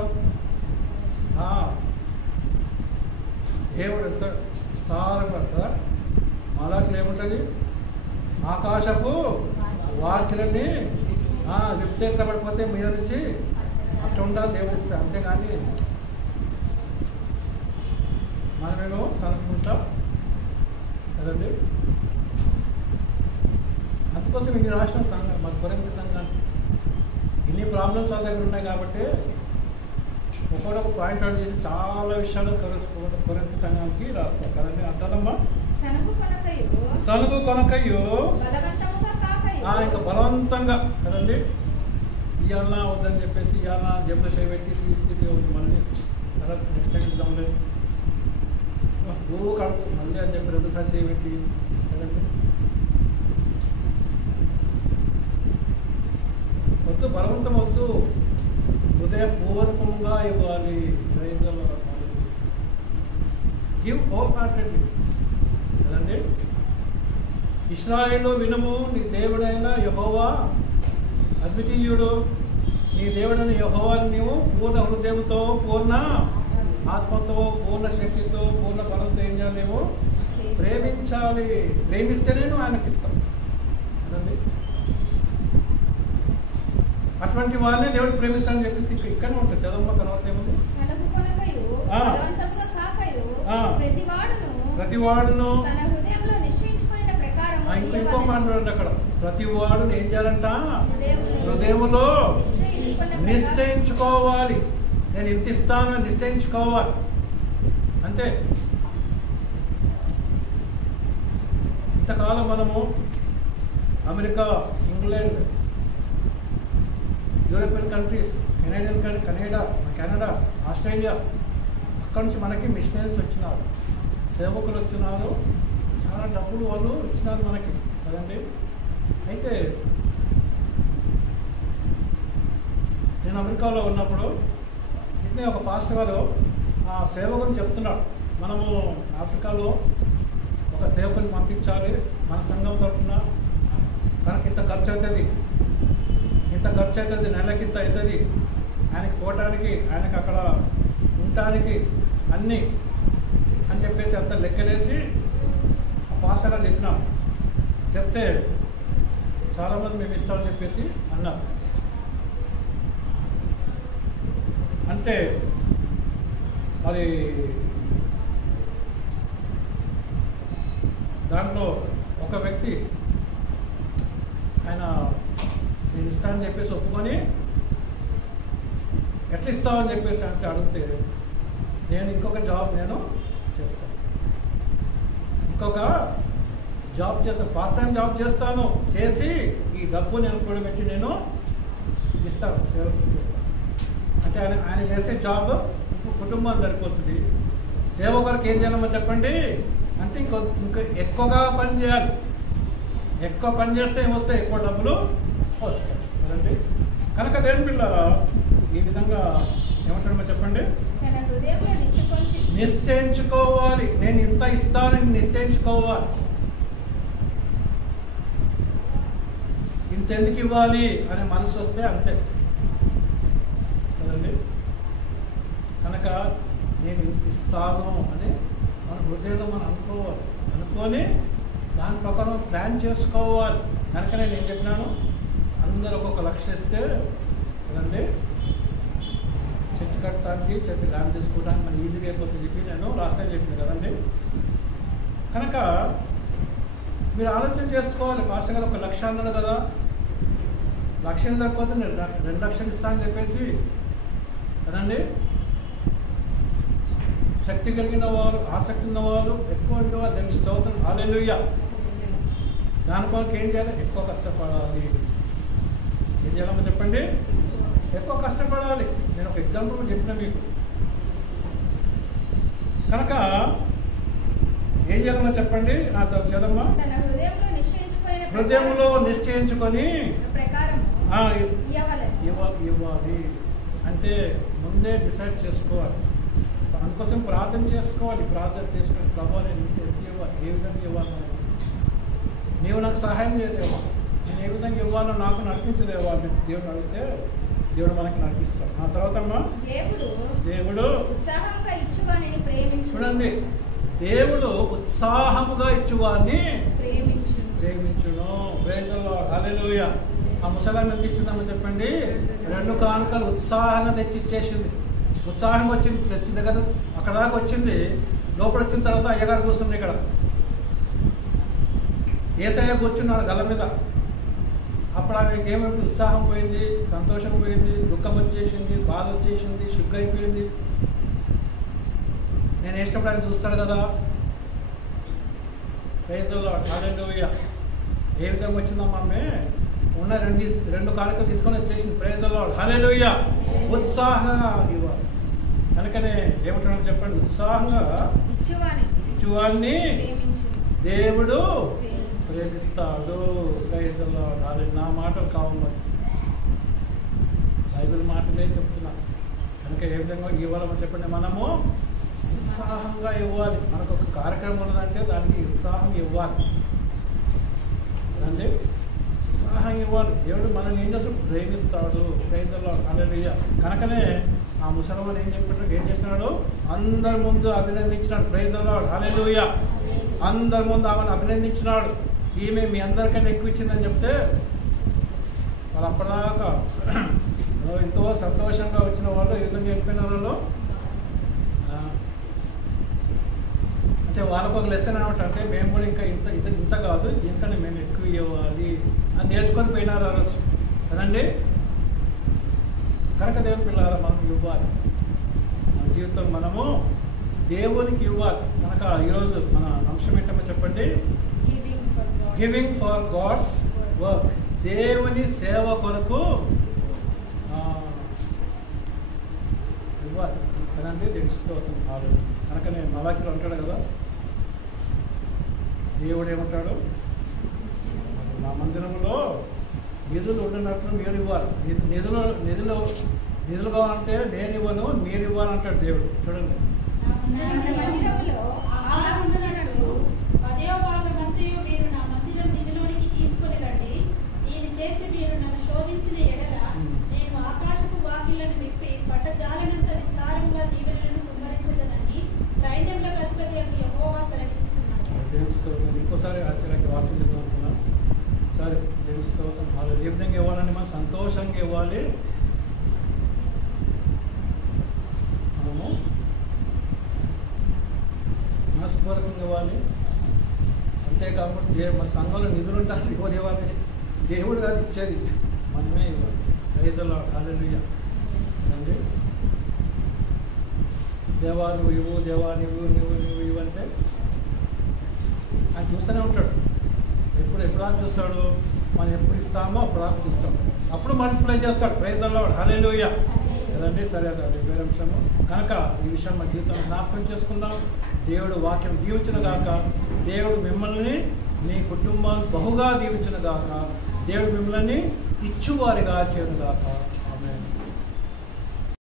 దేవుడు ఎంత విస్తారంగా కదా. మాలాకులు ఏముంటుంది? ఆకాశపు వాక్యులన్నీ విప్తే ఎట్లా పడిపోతే మీద నుంచి అట్లా ఉండాలి దేవుడు ఇస్తే. అంతేగాని మనమేమో సనుకుంటాం కదండి. అందుకోసం ఇన్ని రాష్ట్రం సంఘం, మన కొరంతి సంఘానికి ఇన్ని ప్రాబ్లమ్స్ వాళ్ళ దగ్గర ఉన్నాయి కాబట్టి ఒక్కొక్క పాయింట్ అవుట్ చేసి చాలా విషయాలు కొరంతి సంఘానికి రాస్తారు కదండి. అంటారమ్మా, సనుగు కొనకయ్యో ఇంకా బలవంతంగా కదండి. ఇవాళ వద్దని చెప్పేసి ఇవాళ జబ్బు చేయబెట్టి తీసి మళ్ళీ తర్వాత నెక్స్ట్ టైం ఇద్దాంలే గురువు కడుపు మళ్ళీ అని చెప్పి 2 సార్లు చేయబెట్టి కదండి. వద్దు, బలవంతం వద్దు, హృదయపూర్వకంగా ఇవ్వాలి. గివ్ హోల్ హార్టెడ్లీ కదండి. ఇశ్రాయేలు వినుము, నీ దేవుడైన యెహోవా అద్వితీయుడు. నీ దేవుడైన యెహోవాని నీవు పూర్ణ హృదయంతో, పూర్ణ ఆత్మతో, పూర్ణ శక్తితో, పూర్ణ బలంతో ఏం చేయాలి? నువ్వు ప్రేమించాలి. ప్రేమిస్తేనే నువ్వు ఆయనకి ఇస్తావు కదండి. అటువంటి వాళ్ళని దేవుడు ప్రేమిస్తానని చెప్పేసి ఇక్కడనే ఉంటుంది. చదవమ్మ, తర్వాత ఏముంది? ప్రతివాడును ఇంకో మాట్లాడండి అక్కడ. ప్రతివాడును ఏం చేయాలంట? హృదయములో నిశ్చయించుకోవాలి. నేను ఇంత ఇస్తానని నిశ్చయించుకోవాలి అంతే. ఇంతకాలం మనము America, England, European countries, Canada, Australia, అక్కడి నుంచి మనకి మిషనరీస్ వచ్చినారు, సేవకులు వచ్చినారు, చాలా డబ్బులు వాళ్ళు ఇచ్చినారు మనకి కదండి. అయితే నేను అమెరికాలో ఉన్నప్పుడు ఇదే ఒక పాస్టర్ గారు ఆ సేవకుని చెప్తున్నాడు, మనము ఆఫ్రికాలో ఒక సేవకుని పంపించాలి మన సంఘం తరఫున, తనకి ఇంత ఖర్చు అవుతుంది, నెలకి ఇంత అవుతుంది, ఆయనకి పోవటానికి, ఆయనకి అక్కడ ఉండటానికి అన్నీ అని చెప్పేసి అంత లెక్కలేసి ఆ పాస్టర్ గారు చెప్పినాం. చెప్తే చాలామంది మేము ఇస్తామని చెప్పేసి అన్నారు. అంటే మరి దాంట్లో ఒక వ్యక్తి ఆయన నేను ఇస్తానని చెప్పేసి ఒప్పుకొని ఎట్లా ఇస్తామని చెప్పేసి అంటే అడిగితే, నేను ఇంకొక జాబ్ నేను చేస్తాను, పార్ట్ టైం జాబ్ చేస్తాను, చేసి ఈ డబ్బు నేను కూడా పెట్టి నేను ఇస్తాను, సేవ చేస్తాను అంటే ఆయన చేసే జాబ్ కుటుంబం సరిపోతుంది. సేవ కొరకు ఏం చేయాలమ్మా చెప్పండి అంటే ఇంకా ఎక్కువగా పని చేయాలి. ఎక్కువ పని చేస్తే ఏమొస్తాయి? ఎక్కువ డబ్బులు వస్తాయి కదండి. కనుక దేని పిల్లరా ఈ విధంగా ఏమంటాడమ్మా చెప్పండి, నిశ్చయించుకోవాలి. నేను ఇంత ఇస్తానని నిశ్చయించుకోవాలి. ఇంతెందుకు ఇవ్వాలి అనే మనసు వస్తే అంతే కదండి. కనుక నేను ఇస్తాను అని మన హృదయంలో మనం అనుకోవాలి. తెలుసుకొని దాని ప్రకారం ప్లాన్ చేసుకోవాలి. కనుకనే నేను చెప్పినాను, అందరూ ఒక్కొక్క లక్ష్యం ఇస్తే కదండి చర్చ్ కట్టడానికి చర్చ్ ల్యాండ్ తీసుకోవడానికి మనకి ఈజీగా అయిపోతుంది చెప్పి నేను లాస్ట్ టైం చెప్పింది కదండి. కనుక మీరు ఆలోచన చేసుకోవాలి. పాస్టర్ గారు 1 లక్ష అన్నాడు కదా, లక్ష్యం లేకపోతే నేను 2 లక్షలు ఇస్తానని చెప్పేసి కదండి. శక్తి కలిగిన వారు, ఆసక్తి ఉన్నవారు ఎక్కువ దానికి స్తోత్రం హల్లెలూయా. దాని కొరకు ఏం చేయాలి? ఎక్కువ కష్టపడాలి. ఏం చేయాలమ్మా చెప్పండి? ఎక్కువ కష్టపడాలి. నేను ఒక ఎగ్జాంపుల్ చెప్పిన మీకు. కనుక ఏం చేయాలమ్మా చెప్పండి? నా చదమ్మా. హృదయంలో నిశ్చయించుకొని ఇవ్వాలి అంటే ముందే డిసైడ్ చేసుకోవాలి. అందుకోసం ప్రార్థన చేసుకోవాలి. ప్రార్థన చేసుకొని ప్రభావం ఇవ్వాలి. ఏ విధంగా ఇవ్వాలి? నీవు నాకు సహాయం చేయలేవా? నేను ఏ విధంగా ఇవ్వాలో నాకు నడిపించలేవా? దేవుడు అడిగితే దేవుడు మనకి నడిపిస్తాడు. ఆ తర్వాత అమ్మా దేవుడు చూడండి, దేవుడు ఉత్సాహముగా ఇచ్చువాన్ని ప్రేమించును. హల్లెలూయా. ఆ ముసలాన్ని ఎంత ఇచ్చిందమ్మా చెప్పండి? 2 కానుకలు ఉత్సాహంగా తెచ్చి ఇచ్చేసింది. ఉత్సాహంగా వచ్చింది, తెచ్చిన దగ్గర అక్కడ దాకా వచ్చింది. లోపల వచ్చిన తర్వాత అయ్యగారు కూర్చుంది. ఇక్కడ యేసయ్య కూర్చున్నాడు గల మీద. అప్పుడు ఆమెకి ఏమైంది? ఉత్సాహం పోయింది, సంతోషం పోయింది, దుఃఖం వచ్చేసింది, బాధ వచ్చేసింది, సిగ్గు అయిపోయింది. నేను వేసినప్పుడు ఆయన చూస్తాడు కదా. ప్రైజ్ ది లార్డ్ హల్లెలూయా. ఏ విధంగా వచ్చిందమ్మా? ఆమె ఉన్న 2 కానుకలు తీసుకొని వచ్చేసింది. ప్రైజ్ ది లార్డ్ హల్లెలూయా. ఉత్సాహంగా ఇవ్వాలి. కనుకనే ఏమంటున్నాడు చెప్పండి? ఉత్సాహంగా ఇచ్చువాన్ని దేవుడు ప్రేమిస్తాడు. ప్రైజ్ ది లార్డ్ హల్లెలూయా. నా మాటలు కావాలి, బైబిల్ మాటలే చెప్తున్నా. కనుక ఏ విధంగా ఇవ్వాలని చెప్పండి? మనము ఉత్సాహంగా ఇవ్వాలి. మనకు ఒక కార్యక్రమం ఉన్నదంటే దానికి ఉత్సాహం ఇవ్వాలి అండి. ఉత్సాహం ఇవ్వాలి. దేవుడు మనల్ని ఏం చేస్తాడు? ప్రేమిస్తాడు. ప్రైజ్ ది లార్డ్ హల్లెలూయా. కనుకనే ఆ ముసలివాడు ఏం చేసినాడు? అందరి ముందు అభినందించినాడు. ప్రైజ్ ది లార్డ్ హల్లెలూయా. అందరి ముందు ఆమెను అభినందించినాడు. ఈమె మీ అందరికన్నా ఎక్కువ ఇచ్చిందని చెప్తే వాళ్ళు అప్పటిదాకా ఎంతో సంతోషంగా వచ్చిన వాళ్ళు ఏ విధంగా చెప్పిన వాళ్ళు అంటే వాళ్ళకు ఒక లెసన్ అనమాట. అంటే మేము కూడా ఇంకా ఇంత కాదు, దీనికన్నా మేము ఎక్కువ ఇవ్వాలి అని నేర్చుకొని పోయినారు ఆ రోజు కదండి. కనుక దేవుని పిల్లల మనం ఇవ్వాలి. మన జీవితం మనము దేవునికి ఇవ్వాలి. కనుక ఈరోజు మన అంశం ఏంటమ్మా చెప్పండి? Giving for God's work. దేవుని సేవ కొరకు ఇవ్వాలి కదండి. తెలుసుకోవచ్చు ఆలోచన. కనుక నేను మలాకిలో అంటాడు కదా, దేవుడు ఏమంటాడు? నా మందిరంలో నిధులు ఉండినట్లు మీరు ఇవ్వాలి. నిధులు కావాలంటే నేను ఇవ్వను, మీరు ఇవ్వాలంటాడు దేవుడు. చూడండి, ఇంకోసారి ఆశ్చర్యానికి వాక్యం చెప్తాం అనుకున్నాను. సరే, దేవుని స్తోత్రం. వాళ్ళు ఏ విధంగా ఇవ్వాలని మనం సంతోషంగా ఇవ్వాలి. మనము మనస్పూర్వకంగా ఇవ్వాలి. అంతేకాకుండా మన సంఘంలో నిధులు ఉంటారు. ఎవరు ఇవ్వాలి? దేవుడు కాదు ఇచ్చేది, మనమే ఇవ్వాలి. ప్రైజ్ ది లార్డ్ హల్లెలూయా. అండి, దేవా నువ్వు ఇవ్వు, దేవా నువ్వు ఇవ్వంటే ఆయన చూస్తూనే ఉంటాడు. ఎప్పుడు చూస్తాడు? మనం ఎప్పుడు ఇస్తామో అప్పుడు చూస్తాడు. అప్పుడు మల్టిప్లై చేస్తాడు. ప్రైజ్ ది లార్డ్ హల్లెలూయా కదండి. సరే, అది వేరే అంశము. కనుక ఈ విషయం మన జీవితంలో జ్ఞాపకం చేసుకుందాం. దేవుడు వాక్యం దీవించిన గాక. దేవుడు మిమ్మల్ని, మీ కుటుంబాన్ని బహుగా దీవించిన గాక. దేవుడు మిమ్మల్ని ఇచ్చువారిగా చేయను గాక.